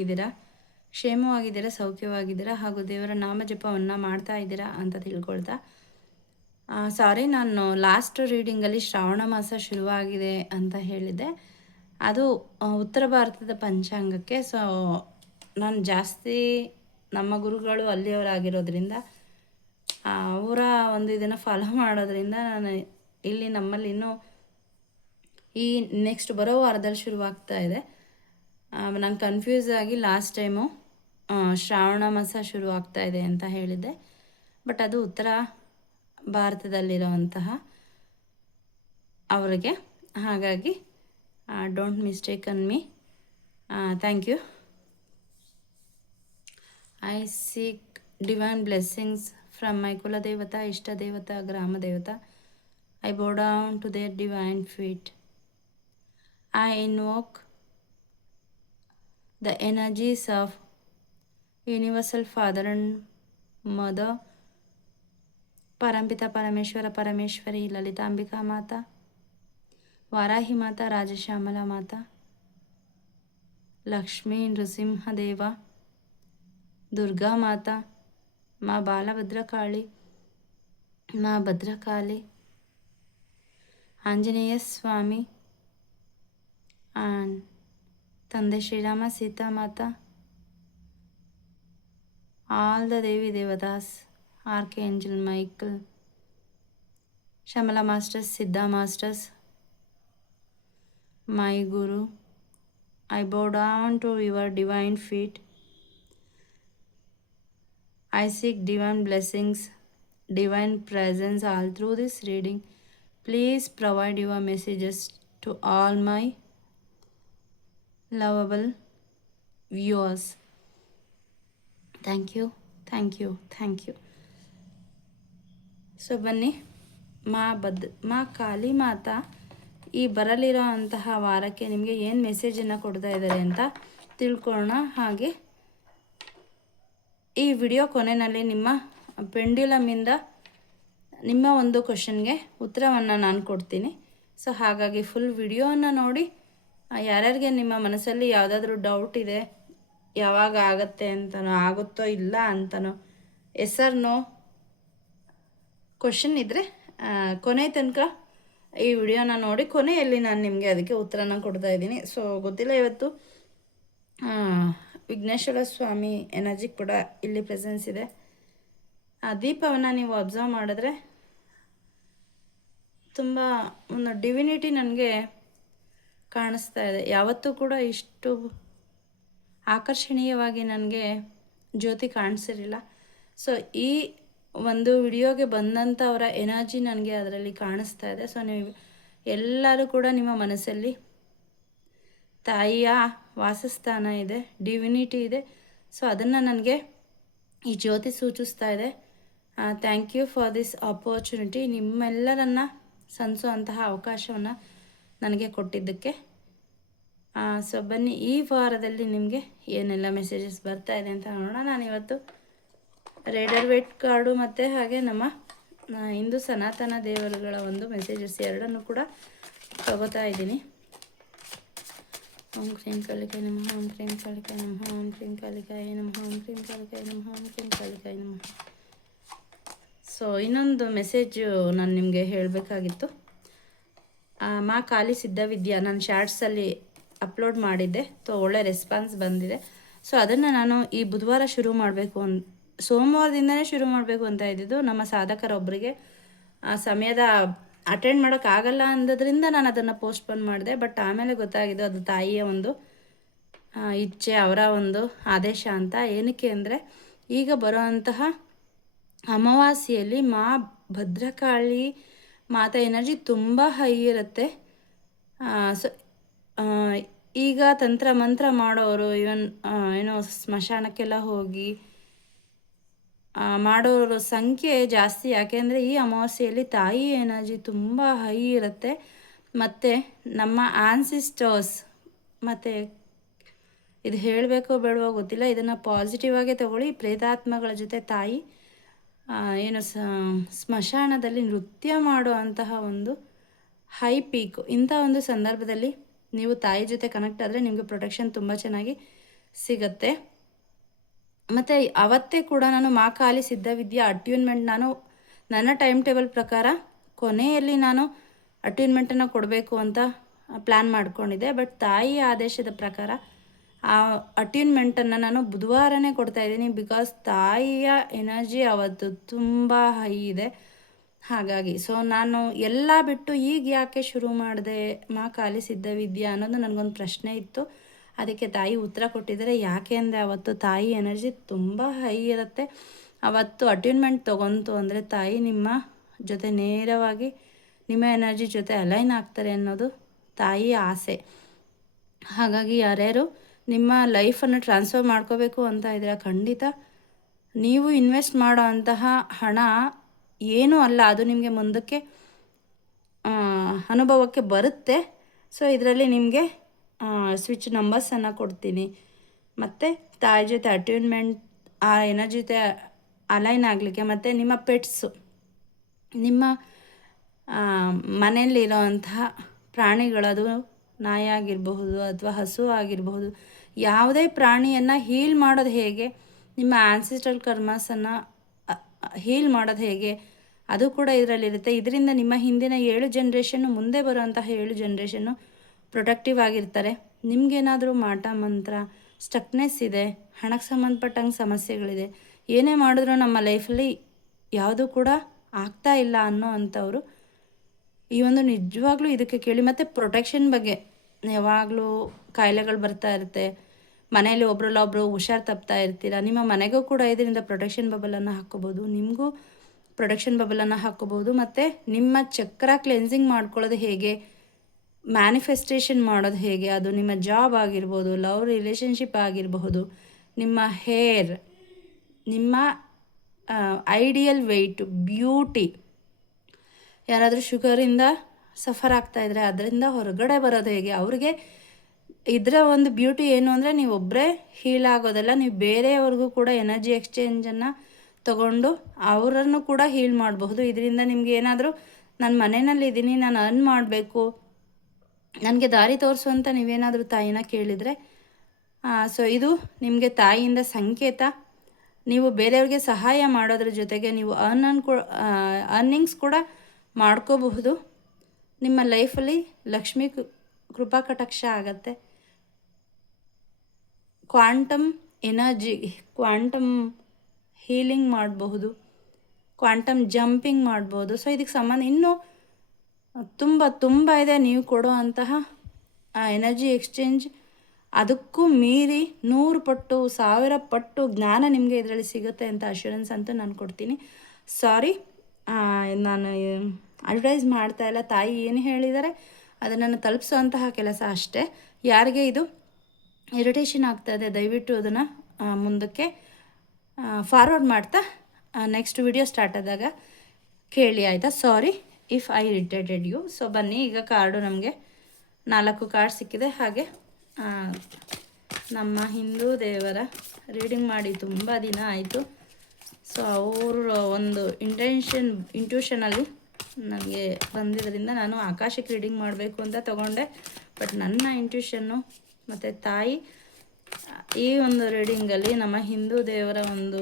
ಇದ್ದೀರಾ, ಕ್ಷೇಮವಾಗಿದ್ದೀರಾ, ಸೌಖ್ಯವಾಗಿದ್ದೀರಾ ಹಾಗೂ ದೇವರ ನಾಮ ಜಪವನ್ನು ಮಾಡ್ತಾ ಇದ್ದೀರಾ ಅಂತ ತಿಳ್ಕೊಳ್ತಾ, ಸಾರಿ, ನಾನು ಲಾಸ್ಟ್ ರೀಡಿಂಗಲ್ಲಿ ಶ್ರಾವಣ ಮಾಸ ಶುರುವಾಗಿದೆ ಅಂತ ಹೇಳಿದ್ದೆ. ಅದು ಉತ್ತರ ಭಾರತದ ಪಂಚಾಂಗಕ್ಕೆ. ಸೊ ನಾನು ಜಾಸ್ತಿ ನಮ್ಮ ಗುರುಗಳು ಅಲ್ಲಿಯವರಾಗಿರೋದ್ರಿಂದ ಅವರ ಒಂದು ಇದನ್ನು ಫಾಲೋ ಮಾಡೋದ್ರಿಂದ ನಾನು ಇಲ್ಲಿ ನಮ್ಮಲ್ಲಿ ಇನ್ನೂ ಈ ನೆಕ್ಸ್ಟ್ ಬರೋ ವಾರದಲ್ಲಿ ಶುರುವಾಗ್ತಾ ಇದೆ. ನಾನು ಕನ್ಫ್ಯೂಸ್ ಆಗಿ ಲಾಸ್ಟ್ ಟೈಮು ಶ್ರಾವಣ ಮಾಸ ಶುರು ಆಗ್ತಾ ಇದೆ ಅಂತ ಹೇಳಿದ್ದೆ, ಬಟ್ ಅದು ಉತ್ತರ ಭಾರತದಲ್ಲಿರೋವಂತಹ ಅವರಿಗೆ. ಹಾಗಾಗಿ don't mistake on me. Thank you. I seek divine blessings from my kuladevata, ishta devata, grama devata. I bow down to their divine feet. I invoke the energies of Universal Father and Mother, Parampita Parameshwara Parameshwari, Lalitambika Mata, Varahi Mata, Rajashamala Mata, Lakshmi Nrsimha Deva, Durga Mata, Ma Balabhadra Kali, Ma Bhadrakali, Anjaneya Swami, and Tande Shri Rama, Sita Mata, all the Devi Devatas, Archangel Michael, Shamala Masters, Siddha Masters, my Guru, I bow down to your divine feet. I seek divine blessings, divine presence all through this reading. Please provide your messages to all my lovable viewers. Thank you, thank you, thank you. So ಬನ್ನಿ, ಮಾ ಕಾಳಿ ಮಾತಾ ಈ ಬರಲಿರೋ ಅಂತಹ ವಾರಕ್ಕೆ ನಿಮಗೆ ಏನು ಮೆಸೇಜನ್ನು ಕೊಡ್ತಾ ಇದ್ದಾರೆ ಅಂತ ತಿಳ್ಕೊಳ್ಳೋಣ. ಹಾಗೆ ಈ ವಿಡಿಯೋ ಕೊನೆಯಲ್ಲಿ ನಿಮ್ಮ ಪೆಂಡ್ಯುಲಮಿಂದ ನಿಮ್ಮ ಒಂದು ಕ್ವಶನ್ಗೆ ಉತ್ತರವನ್ನು ನಾನು ಕೊಡ್ತೀನಿ. ಸೊ ಹಾಗಾಗಿ ಫುಲ್ ವಿಡಿಯೋವನ್ನು ನೋಡಿ. ಯಾರ್ಯಾರಿಗೆ ನಿಮ್ಮ ಮನಸ್ಸಲ್ಲಿ ಯಾವುದಾದ್ರೂ ಡೌಟ್ ಇದೆ, ಯಾವಾಗ ಆಗುತ್ತೆ ಅಂತನೋ, ಆಗುತ್ತೋ ಇಲ್ಲ ಅಂತನೋ, ಎಸ್ ಆರ್ ನೋ ಕ್ವಶನ್ ಇದ್ದರೆ ಕೊನೆ ತನಕ ಈ ವಿಡಿಯೋನ ನೋಡಿ. ಕೊನೆಯಲ್ಲಿ ನಾನು ನಿಮಗೆ ಅದಕ್ಕೆ ಉತ್ತರನ ಕೊಡ್ತಾ ಇದ್ದೀನಿ. ಸೊ ಗೊತ್ತಿಲ್ಲ, ಇವತ್ತು ವಿಘ್ನೇಶ್ವರ ಸ್ವಾಮಿ ಎನರ್ಜಿ ಕೂಡ ಇಲ್ಲಿ ಪ್ರೆಸೆನ್ಸ್ ಇದೆ. ಆ ದೀಪವನ್ನು ನೀವು ಅಬ್ಸರ್ವ್ ಮಾಡಿದ್ರೆ ತುಂಬ ಒಂದು ಡಿವಿನಿಟಿ ನನಗೆ ಕಾಣಿಸ್ತಾ ಇದೆ. ಯಾವತ್ತೂ ಕೂಡ ಇಷ್ಟು ಆಕರ್ಷಣೀಯವಾಗಿ ನನಗೆ ಜ್ಯೋತಿ ಕಾಣಿಸಿರಲಿಲ್ಲ. ಸೊ ಈ ಒಂದು ವಿಡಿಯೋಗೆ ಬಂದಂಥವರ ಎನರ್ಜಿ ನನಗೆ ಅದರಲ್ಲಿ ಕಾಣಿಸ್ತಾ ಇದೆ. ಸೊ ನೀವು ಎಲ್ಲರೂ ಕೂಡ ನಿಮ್ಮ ಮನಸ್ಸಲ್ಲಿ ತಾಯಿಯ ವಾಸಸ್ಥಾನ ಇದೆ, ಡಿವಿನಿಟಿ ಇದೆ. ಸೊ ಅದನ್ನು ನನಗೆ ಈ ಜ್ಯೋತಿ ಸೂಚಿಸ್ತಾ ಇದೆ. Thank you for this opportunity. ನಿಮ್ಮೆಲ್ಲರನ್ನ ಸನ್ನಿಸುವಂತಹ ಅವಕಾಶವನ್ನು ನನಗೆ ಕೊಟ್ಟಿದ್ದಕ್ಕೆ. ಸೊ ಬನ್ನಿ, ಈ ವಾರದಲ್ಲಿ ನಿಮಗೆ ಏನೆಲ್ಲ ಮೆಸೇಜಸ್ ಬರ್ತಾ ಇದೆ ಅಂತ ನೋಡೋಣ. ನಾನಿವತ್ತು ರೇಡರ್ ವೇಟ್ ಕಾರ್ಡು ಮತ್ತು ಹಾಗೆ ನಮ್ಮ ಹಿಂದೂ ಸನಾತನ ದೇವರುಗಳ ಒಂದು ಮೆಸೇಜಸ್ ಎರಡನ್ನೂ ಕೂಡ ತಗೋತಾ ಇದ್ದೀನಿ. ಓಂ ಕ್ರೀಂ ಕಾಳಿಕಾಯ ನಮಃ, ಓಂ ಕ್ರೀಂ ಕಾಳಿಕಾಯ ನಮಃ, ಓಂ ಕ್ರೀಂ ಕಾಳಿಕಾಯ ನಮಃ, ಓಂ ಕ್ರೀಂ ಕಾಳಿಕಾಯ ನಮಃ, ಓಂ ಕ್ರೀಂ ಕಾಳಿಕಾಯ ನಮಃ. ಸೊ ಇನ್ನೊಂದು ಮೆಸೇಜು ನಾನು ನಿಮಗೆ ಹೇಳಬೇಕಾಗಿತ್ತು. ಮಾ ಕಾಳಿ ಸಿದ್ಧವಿದ್ಯಾ ನಾನು ಶಾರ್ಟ್ಸಲ್ಲಿ ಅಪ್ಲೋಡ್ ಮಾಡಿದ್ದೆ. ಒಳ್ಳೆ ರೆಸ್ಪಾನ್ಸ್ ಬಂದಿದೆ. ಸೊ ಅದನ್ನು ನಾನು ಈ ಬುಧವಾರ ಶುರು ಮಾಡಬೇಕು ಸೋಮವಾರದಿಂದನೇ ಶುರು ಮಾಡಬೇಕು ಅಂತ ಇದ್ದಿದ್ದು. ನಮ್ಮ ಸಾಧಕರೊಬ್ಬರಿಗೆ ಸಮಯದ ಅಟೆಂಡ್ ಮಾಡೋಕ್ಕಾಗಲ್ಲ ಅಂದದ್ರಿಂದ ನಾನು ಅದನ್ನು ಪೋಸ್ಟ್ಪೋನ್ ಮಾಡಿದೆ. ಬಟ್ ಆಮೇಲೆ ಗೊತ್ತಾಗಿದ್ದು ಅದು ತಾಯಿಯ ಒಂದು ಇಚ್ಛೆ, ಅವರ ಒಂದು ಆದೇಶ ಅಂತ. ಏನಕ್ಕೆ ಅಂದರೆ, ಈಗ ಬರೋವಂತಹ ಅಮಾವಾಸ್ಯೆಯಲ್ಲಿ ಮಾ ಭದ್ರಕಾಳಿ ಮಾತಾ ಎನರ್ಜಿ ತುಂಬ ಹೈ ಇರುತ್ತೆ. ಸೊ ಈಗ ತಂತ್ರ ಮಂತ್ರ ಮಾಡೋರು, ಇವನ್ ಏನೋ ಸ್ಮಶಾನಕ್ಕೆಲ್ಲ ಹೋಗಿ ಮಾಡೋರ ಸಂಖ್ಯೆ ಜಾಸ್ತಿ. ಯಾಕೆಂದರೆ ಈ ಅಮಾವಾಸ್ಯೆಯಲ್ಲಿ ತಾಯಿ ಎನರ್ಜಿ ತುಂಬ ಹೈ ಇರುತ್ತೆ. ಮತ್ತು ನಮ್ಮ ಆನ್ಸಿಸ್ಟರ್ಸ್, ಮತ್ತು ಇದು ಹೇಳಬೇಕೋ ಬೇಡವೋ ಗೊತ್ತಿಲ್ಲ, ಇದನ್ನು ಪಾಸಿಟಿವ್ ಆಗೇ ತಗೊಳ್ಳಿ. ಪ್ರೇತಾತ್ಮಗಳ ಜೊತೆ ತಾಯಿ ಏನು ಸ್ಮಶಾನದಲ್ಲಿ ನೃತ್ಯ ಮಾಡುವಂತಹ ಒಂದು ಹೈ ಪೀಕು. ಇಂಥ ಒಂದು ಸಂದರ್ಭದಲ್ಲಿ ನೀವು ತಾಯಿ ಜೊತೆ ಕನೆಕ್ಟ್ ಆದರೆ ನಿಮಗೆ ಪ್ರೊಟೆಕ್ಷನ್ ತುಂಬ ಚೆನ್ನಾಗಿ ಸಿಗುತ್ತೆ. ಮತ್ತು ಅವತ್ತೇ ಕೂಡ ನಾನು ಮಾ ಕಾಳಿ ಸಿದ್ಧವಿದ್ಯಾ ಅಟ್ಯೂನ್ಮೆಂಟ್ ನಾನು ನನ್ನ ಟೈಮ್ ಟೇಬಲ್ ಪ್ರಕಾರ ಕೊನೆಯಲ್ಲಿ ನಾನು ಅಟ್ಯೂನ್ಮೆಂಟನ್ನು ಕೊಡಬೇಕು ಅಂತ ಪ್ಲ್ಯಾನ್ ಮಾಡ್ಕೊಂಡಿದ್ದೆ. ಬಟ್ ತಾಯಿಯ ಆದೇಶದ ಪ್ರಕಾರ ಆ ಅಟ್ಯೂನ್ಮೆಂಟನ್ನು ನಾನು ಬುಧವಾರನೇ ಕೊಡ್ತಾಯಿದ್ದೀನಿ. ಬಿಕಾಸ್ ತಾಯಿಯ ಎನರ್ಜಿ ಅವತ್ತು ತುಂಬ ಹೈ ಇದೆ. ಹಾಗಾಗಿ ನಾನು ಎಲ್ಲ ಬಿಟ್ಟು ಈಗ ಯಾಕೆ ಶುರು ಮಾಡಿದೆ ಮಾ ಕಾಳಿ ಸಿದ್ಧವಿದ್ಯಾ ಅನ್ನೋದು ನನಗೊಂದು ಪ್ರಶ್ನೆ ಇತ್ತು. ಅದಕ್ಕೆ ತಾಯಿ ಉತ್ತರ ಕೊಟ್ಟಿದ್ದಾರೆ. ಯಾಕೆ ಅಂದರೆ ಅವತ್ತು ತಾಯಿ ಎನರ್ಜಿ ತುಂಬ ಹೈ ಇರುತ್ತೆ. ಅವತ್ತು ಅಟ್ಯೂನ್ಮೆಂಟ್ ತೊಗೊಂತು ಅಂದರೆ ತಾಯಿ ನಿಮ್ಮ ಜೊತೆ ನೇರವಾಗಿ ನಿಮ್ಮ ಎನರ್ಜಿ ಜೊತೆ ಅಲೈನ್ ಆಗ್ತಾರೆ ಅನ್ನೋದು ತಾಯಿ ಆಸೆ. ಹಾಗಾಗಿ ಯಾರ್ಯಾರು ನಿಮ್ಮ ಲೈಫನ್ನು ಟ್ರಾನ್ಸ್ಫರ್ ಮಾಡ್ಕೋಬೇಕು ಅಂತ ಇದ್ದೀರಾ, ಖಂಡಿತ ನೀವು ಇನ್ವೆಸ್ಟ್ ಮಾಡೋ ಅಂತಹ ಹಣ ಏನೂ ಅಲ್ಲ, ಅದು ನಿಮಗೆ ಮುಂದಕ್ಕೆ ಅನುಭವಕ್ಕೆ ಬರುತ್ತೆ. ಸೊ ಇದರಲ್ಲಿ ನಿಮಗೆ ಸ್ವಿಚ್ ನಂಬರ್ಸನ್ನು ಕೊಡ್ತೀನಿ. ಮತ್ತು ತಾಯಿ ಜೊತೆ ಅಟ್ಯೂನ್ಮೆಂಟ್ ಆ ಎನರ್ಜಿ ಜೊತೆ ಅಲೈನ್ ಆಗಲಿಕ್ಕೆ, ಮತ್ತು ನಿಮ್ಮ ಪೆಟ್ಸು, ನಿಮ್ಮ ಮನೆಯಲ್ಲಿರೋ ಅಂತಹ ಪ್ರಾಣಿಗಳದು ನಾಯಿ ಆಗಿರಬಹುದು ಅಥವಾ ಹಸು ಆಗಿರಬಹುದು, ಯಾವುದೇ ಪ್ರಾಣಿಯನ್ನು ಹೀಲ್ ಮಾಡೋದು ಹೇಗೆ, ನಿಮ್ಮ ಆನ್ಸಿಸ್ಟ್ರಲ್ ಕರ್ಮಸನ್ನು ಹೀಲ್ ಮಾಡೋದು ಹೇಗೆ, ಅದು ಕೂಡ ಇದರಲ್ಲಿರುತ್ತೆ. ಇದರಿಂದ ನಿಮ್ಮ ಹಿಂದಿನ 7 ಜನ್ರೇಷನ್ನು ಮುಂದೆ ಬರುವಂತಹ 7 ಜನ್ರೇಷನ್ನು ಪ್ರೊಟೆಕ್ಟಿವ್ ಆಗಿರ್ತಾರೆ. ನಿಮಗೇನಾದರೂ ಮಾಟ ಮಂತ್ರ, ಸ್ಟಕ್ನೆಸ್ ಇದೆ, ಹಣಕ್ಕೆ ಸಂಬಂಧಪಟ್ಟಂಗೆ ಸಮಸ್ಯೆಗಳಿದೆ, ಏನೇ ಮಾಡಿದ್ರೂ ನಮ್ಮ ಲೈಫಲ್ಲಿ ಯಾವುದೂ ಕೂಡ ಆಗ್ತಾ ಇಲ್ಲ ಅನ್ನೋ ಅಂಥವ್ರು ಈ ಒಂದು ನಿಜವಾಗ್ಲೂ ಇದಕ್ಕೆ ಕೇಳಿ. ಮತ್ತು ಪ್ರೊಟೆಕ್ಷನ್ ಬಗ್ಗೆ ಯಾವಾಗಲೂ ಕಾಯಿಲೆಗಳು ಬರ್ತಾ ಇರುತ್ತೆ, ಮನೆಯಲ್ಲಿ ಒಬ್ರಲ್ಲೊಬ್ರು ಹುಷಾರು ತಪ್ತಾ ಇರ್ತೀರ, ನಿಮ್ಮ ಮನೆಗೂ ಕೂಡ ಇದರಿಂದ ಪ್ರೊಟೆಕ್ಷನ್ ಬಬಲನ್ನು ಹಾಕ್ಕೋಬೋದು, ನಿಮಗೂ ಪ್ರೊಟೆಕ್ಷನ್ ಬಬಲನ್ನು ಹಾಕ್ಕೋಬೋದು. ಮತ್ತು ನಿಮ್ಮ ಚಕ್ರ ಕ್ಲೆನ್ಸಿಂಗ್ ಮಾಡ್ಕೊಳ್ಳೋದು ಹೇಗೆ, ಮ್ಯಾನಿಫೆಸ್ಟೇಷನ್ ಮಾಡೋದು ಹೇಗೆ, ಅದು ನಿಮ್ಮ ಜಾಬ್ ಆಗಿರ್ಬೋದು, ಲವ್ ರಿಲೇಷನ್ಶಿಪ್ ಆಗಿರಬಹುದು, ನಿಮ್ಮ ಹೇರ್, ನಿಮ್ಮ ಐಡಿಯಲ್ ವೆಯ್ಟು, ಬ್ಯೂಟಿ, ಯಾರಾದರೂ ಶುಗರಿಂದ ಸಫರ್ ಆಗ್ತಾಯಿದ್ರೆ ಅದರಿಂದ ಹೊರಗಡೆ ಬರೋದು ಹೇಗೆ, ಅವ್ರಿಗೆ ಇದರ ಒಂದು ಬ್ಯೂಟಿ ಏನು ಅಂದರೆ ನೀವು ಒಬ್ಬರೇ ಹೀಲ್ ಆಗೋದಲ್ಲ, ನೀವು ಬೇರೆಯವ್ರಿಗೂ ಕೂಡ ಎನರ್ಜಿ ಎಕ್ಸ್ಚೇಂಜನ್ನು ತಗೊಂಡು ಅವರನ್ನು ಕೂಡ ಹೀಲ್ ಮಾಡಬಹುದು. ಇದರಿಂದ ನಿಮಗೆ ಏನಾದರೂ ನಾನು ಮನೆಯಲ್ಲಿದ್ದೀನಿ, ನಾನು ಅರ್ನ್ ಮಾಡಬೇಕು, ನನಗೆ ದಾರಿ ತೋರಿಸುವಂತ ನೀವೇನಾದರೂ ತಾಯಿನ ಕೇಳಿದರೆ, ಸೊ ಇದು ನಿಮಗೆ ತಾಯಿಯಿಂದ ಸಂಕೇತ. ನೀವು ಬೇರೆಯವ್ರಿಗೆ ಸಹಾಯ ಮಾಡೋದ್ರ ಜೊತೆಗೆ ನೀವು ಅರ್ನಿಂಗ್ಸ್ ಕೂಡ ಮಾಡ್ಕೋಬಹುದು. ನಿಮ್ಮ ಲೈಫಲ್ಲಿ ಲಕ್ಷ್ಮಿ ಕೃಪಾ ಕಟಾಕ್ಷ ಆಗತ್ತೆ. ಕ್ವಾಂಟಮ್ ಎನರ್ಜಿ, ಕ್ವಾಂಟಮ್ ಹೀಲಿಂಗ್ ಮಾಡಬಹುದು, ಕ್ವಾಂಟಮ್ ಜಂಪಿಂಗ್ ಮಾಡ್ಬೋದು. ಸೊ ಇದಕ್ಕೆ ಸಂಬಂಧ ಇನ್ನೂ ತುಂಬ ಇದೆ. ನೀವು ಕೊಡೋ ಅಂತಹ ಎನರ್ಜಿ ಎಕ್ಸ್ಚೇಂಜ್ ಅದಕ್ಕೂ ಮೀರಿ 100 ಪಟ್ಟು 1000 ಪಟ್ಟು ಜ್ಞಾನ ನಿಮಗೆ ಇದರಲ್ಲಿ ಸಿಗುತ್ತೆ ಅಂತ ಅಶ್ಯೂರೆನ್ಸ್ ಅಂತೂ ನಾನು ಕೊಡ್ತೀನಿ. ಸಾರಿ, ನಾನು ಅಡ್ವೈಸ್ ಮಾಡ್ತಾ ಇಲ್ಲ, ತಾಯಿ ಏನು ಹೇಳಿದ್ದಾರೆ ಅದನ್ನು ತಲುಪಿಸುವಂತಹ ಕೆಲಸ ಅಷ್ಟೇ. ಯಾರಿಗೆ ಇದು ಇರಿಟೇಷನ್ ಆಗ್ತಾಯಿದೆ ದಯವಿಟ್ಟು ಅದನ್ನು ಮುಂದಕ್ಕೆ ಫಾರ್ವರ್ಡ್ ಮಾಡ್ತಾ ನೆಕ್ಸ್ಟ್ ವಿಡಿಯೋ ಸ್ಟಾರ್ಟ್ ಆದಾಗ ಕೇಳಿ, ಆಯಿತಾ? Sorry if I irritated you. So ಬನ್ನಿ, ಈಗ ಕಾರ್ಡು ನಮಗೆ 4 ಕಾರ್ಡ್ ಸಿಕ್ಕಿದೆ. ಹಾಗೆ ನಮ್ಮ ಹಿಂದೂ ದೇವರ ರೀಡಿಂಗ್ ಮಾಡಿ ತುಂಬ ದಿನ ಆಯಿತು. ಸೊ ಅವರು ಒಂದು ಇಂಟ್ಯೂಷನಲ್ಲಿ ನನಗೆ ಬಂದಿರೋದ್ರಿಂದ ನಾನು ಆಕಾಶಕ್ಕೆ ರೀಡಿಂಗ್ ಮಾಡಬೇಕು ಅಂತ ತೊಗೊಂಡೆ. ಬಟ್ ನನ್ನ ಇಂಟ್ಯೂಷನ್ನು ಮತ್ತು ತಾಯಿ ಈ ಒಂದು ರೀಡಿಂಗಲ್ಲಿ ನಮ್ಮ ಹಿಂದೂ ದೇವರ ಒಂದು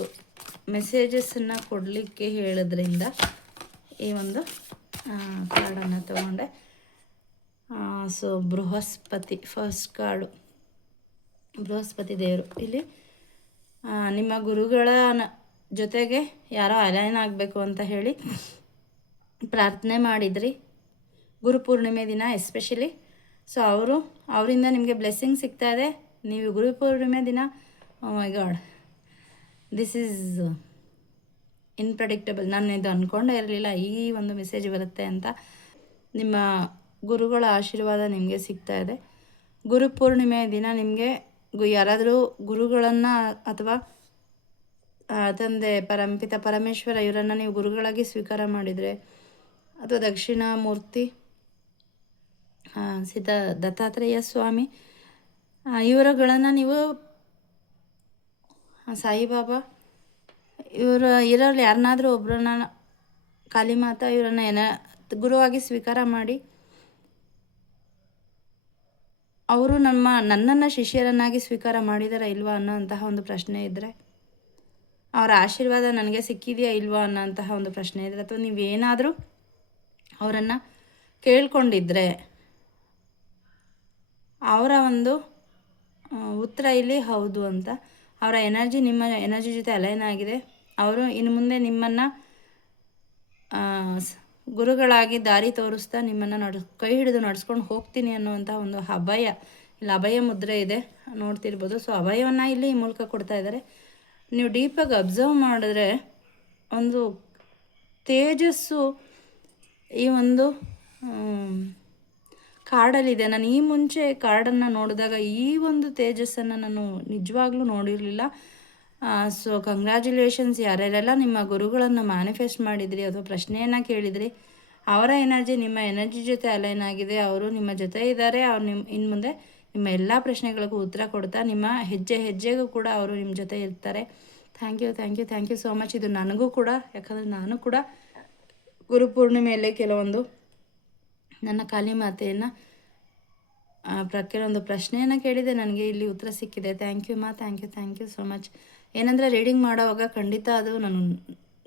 ಮೆಸೇಜಸನ್ನು ಕೊಡಲಿಕ್ಕೆ ಹೇಳಿದ್ರಿಂದ ಈ ಒಂದು ಕಾರ್ಡನ್ನು ತಗೊಂಡೆ. So Brihaspati first card, Brihaspati ದೇವರು. ಇಲ್ಲಿ ನಿಮ್ಮ ಗುರುಗಳ ಜೊತೆಗೆ ಯಾರೋ ಅಲೈನ್ ಆಗಬೇಕು ಅಂತ ಹೇಳಿ ಪ್ರಾರ್ಥನೆ ಮಾಡಿದ್ರಿ ಗುರುಪೂರ್ಣಿಮೆ ದಿನ ಎಸ್ಪೆಷಲಿ. ಸೊ ಅವರಿಂದ ನಿಮಗೆ ಬ್ಲೆಸ್ಸಿಂಗ್ ಸಿಗ್ತಾ ಇದೆ. ನೀವು ಗುರುಪೂರ್ಣಿಮೆ ದಿನ, ಓ ಮೈ ಗಾಡ್, ದಿಸ್ ಈಸ್ ಇನ್ಪ್ರೆಡಿಕ್ಟಬಲ್. ನಾನು ಇದು ಅಂದ್ಕೊಂಡೇ ಇರಲಿಲ್ಲ ಈ ಒಂದು ಮೆಸೇಜ್ ಬರುತ್ತೆ ಅಂತ. ನಿಮ್ಮ ಗುರುಗಳ ಆಶೀರ್ವಾದ ನಿಮಗೆ ಸಿಗ್ತಾ ಇದೆ. ಗುರುಪೂರ್ಣಿಮೆ ದಿನ ನಿಮಗೆ ಯಾರಾದರೂ ಗುರುಗಳನ್ನು ಅಥವಾ ತಂದೆ ಪರಂಪಿತ ಪರಮೇಶ್ವರ ಇವರನ್ನು ನೀವು ಗುರುಗಳಾಗಿ ಸ್ವೀಕಾರ ಮಾಡಿದರೆ, ಅಥವಾ ದಕ್ಷಿಣಾಮೂರ್ತಿ ದತ್ತಾತ್ರೇಯ ಸ್ವಾಮಿ ಇವರುಗಳನ್ನು ನೀವು, ಸಾಯಿಬಾಬಾ ಇವರಲ್ಲಿ ಯಾರನ್ನಾದರೂ ಒಬ್ಬರನ್ನ, ಕಾಳಿಮಾತಾ ಇವರನ್ನು ಗುರುವಾಗಿ ಸ್ವೀಕಾರ ಮಾಡಿ ಅವರು ನನ್ನನ್ನು ಶಿಷ್ಯರನ್ನಾಗಿ ಸ್ವೀಕಾರ ಮಾಡಿದಾರಾ ಇಲ್ವಾ ಅನ್ನೋಂತಹ ಒಂದು ಪ್ರಶ್ನೆ ಇದ್ದರೆ, ಅವರ ಆಶೀರ್ವಾದ ನನಗೆ ಸಿಕ್ಕಿದೆಯಾ ಇಲ್ವಾ ಅನ್ನೋಂತಹ ಒಂದು ಪ್ರಶ್ನೆ ಇದ್ದರೆ, ಅಥವಾ ನೀವೇನಾದರೂ ಅವರನ್ನು ಕೇಳ್ಕೊಂಡಿದ್ರೆ ಅವರ ಒಂದು ಉತ್ತರ ಇಲ್ಲಿ ಹೌದು ಅಂತ. ಅವರ ಎನರ್ಜಿ ನಿಮ್ಮ ಎನರ್ಜಿ ಜೊತೆ ಅಲೈನ್ ಆಗಿದೆ. ಅವರು ಇನ್ನು ಮುಂದೆ ನಿಮ್ಮನ್ನು ಗುರುಗಳಾಗಿ ದಾರಿ ತೋರಿಸ್ತಾ ನಿಮ್ಮನ್ನು ಕೈ ಹಿಡಿದು ನಡೆಸ್ಕೊಂಡು ಹೋಗ್ತೀನಿ ಅನ್ನುವಂಥ ಒಂದು ಅಭಯ, ಇಲ್ಲಿ ಅಭಯ ಮುದ್ರೆ ಇದೆ ನೋಡ್ತಿರ್ಬೋದು. ಸೊ ಅಭಯವನ್ನು ಇಲ್ಲಿ ಈ ಮೂಲಕ ಕೊಡ್ತಾ ಇದ್ದಾರೆ. ನೀವು ಡೀಪಾಗಿ ಅಬ್ಸರ್ವ್ ಮಾಡಿದ್ರೆ ಒಂದು ತೇಜಸ್ಸು ಈ ಒಂದು ಕಾರ್ಡಲ್ಲಿದೆ. ನಾನು ಈ ಮುಂಚೆ ಕಾರ್ಡನ್ನು ನೋಡಿದಾಗ ಈ ಒಂದು ತೇಜಸ್ಸನ್ನು ನಾನು ನಿಜವಾಗ್ಲೂ ನೋಡಿರಲಿಲ್ಲ. ಸೊ ಕಂಗ್ರ್ಯಾಚುಲೇಷನ್ಸ್ ಯಾರ್ಯಾರೆಲ್ಲ ನಿಮ್ಮ ಗುರುಗಳನ್ನು ಮ್ಯಾನಿಫೆಸ್ಟ್ ಮಾಡಿದ್ರಿ ಅಥವಾ ಪ್ರಶ್ನೆಯನ್ನು ಕೇಳಿದ್ರಿ, ಅವರ ಎನರ್ಜಿ ನಿಮ್ಮ ಎನರ್ಜಿ ಜೊತೆ ಅಲೈನ್ ಆಗಿದೆ. ಅವರು ನಿಮ್ಮ ಜೊತೆ ಇದ್ದಾರೆ. ಅವ್ರು ಇನ್ನು ಮುಂದೆ ನಿಮ್ಮ ಎಲ್ಲ ಪ್ರಶ್ನೆಗಳಿಗೂ ಉತ್ತರ ಕೊಡ್ತಾ ನಿಮ್ಮ ಹೆಜ್ಜೆ ಹೆಜ್ಜೆಗೂ ಕೂಡ ಅವರು ನಿಮ್ಮ ಜೊತೆ ಇರ್ತಾರೆ. Thank you thank you thank you so much. ಇದು ನನಗೂ ಕೂಡ, ಯಾಕಂದರೆ ನಾನು ಕೂಡ ಗುರುಪೂರ್ಣಿಮೆಯಲ್ಲಿ ಕೆಲವೊಂದು ನನ್ನ ಕಾಲಿ ಮಾತೆಯನ್ನು ಕೆಲವೊಂದು ಪ್ರಶ್ನೆಯನ್ನು ಕೇಳಿದೆ, ನನಗೆ ಇಲ್ಲಿ ಉತ್ತರ ಸಿಕ್ಕಿದೆ. ಥ್ಯಾಂಕ್ ಯು ಮಾ, ಥ್ಯಾಂಕ್ ಯು ಸೋ ಮಚ್. ಏನಂದರೆ ರೀಡಿಂಗ್ ಮಾಡೋವಾಗ ಖಂಡಿತ ಅದು ನಾನು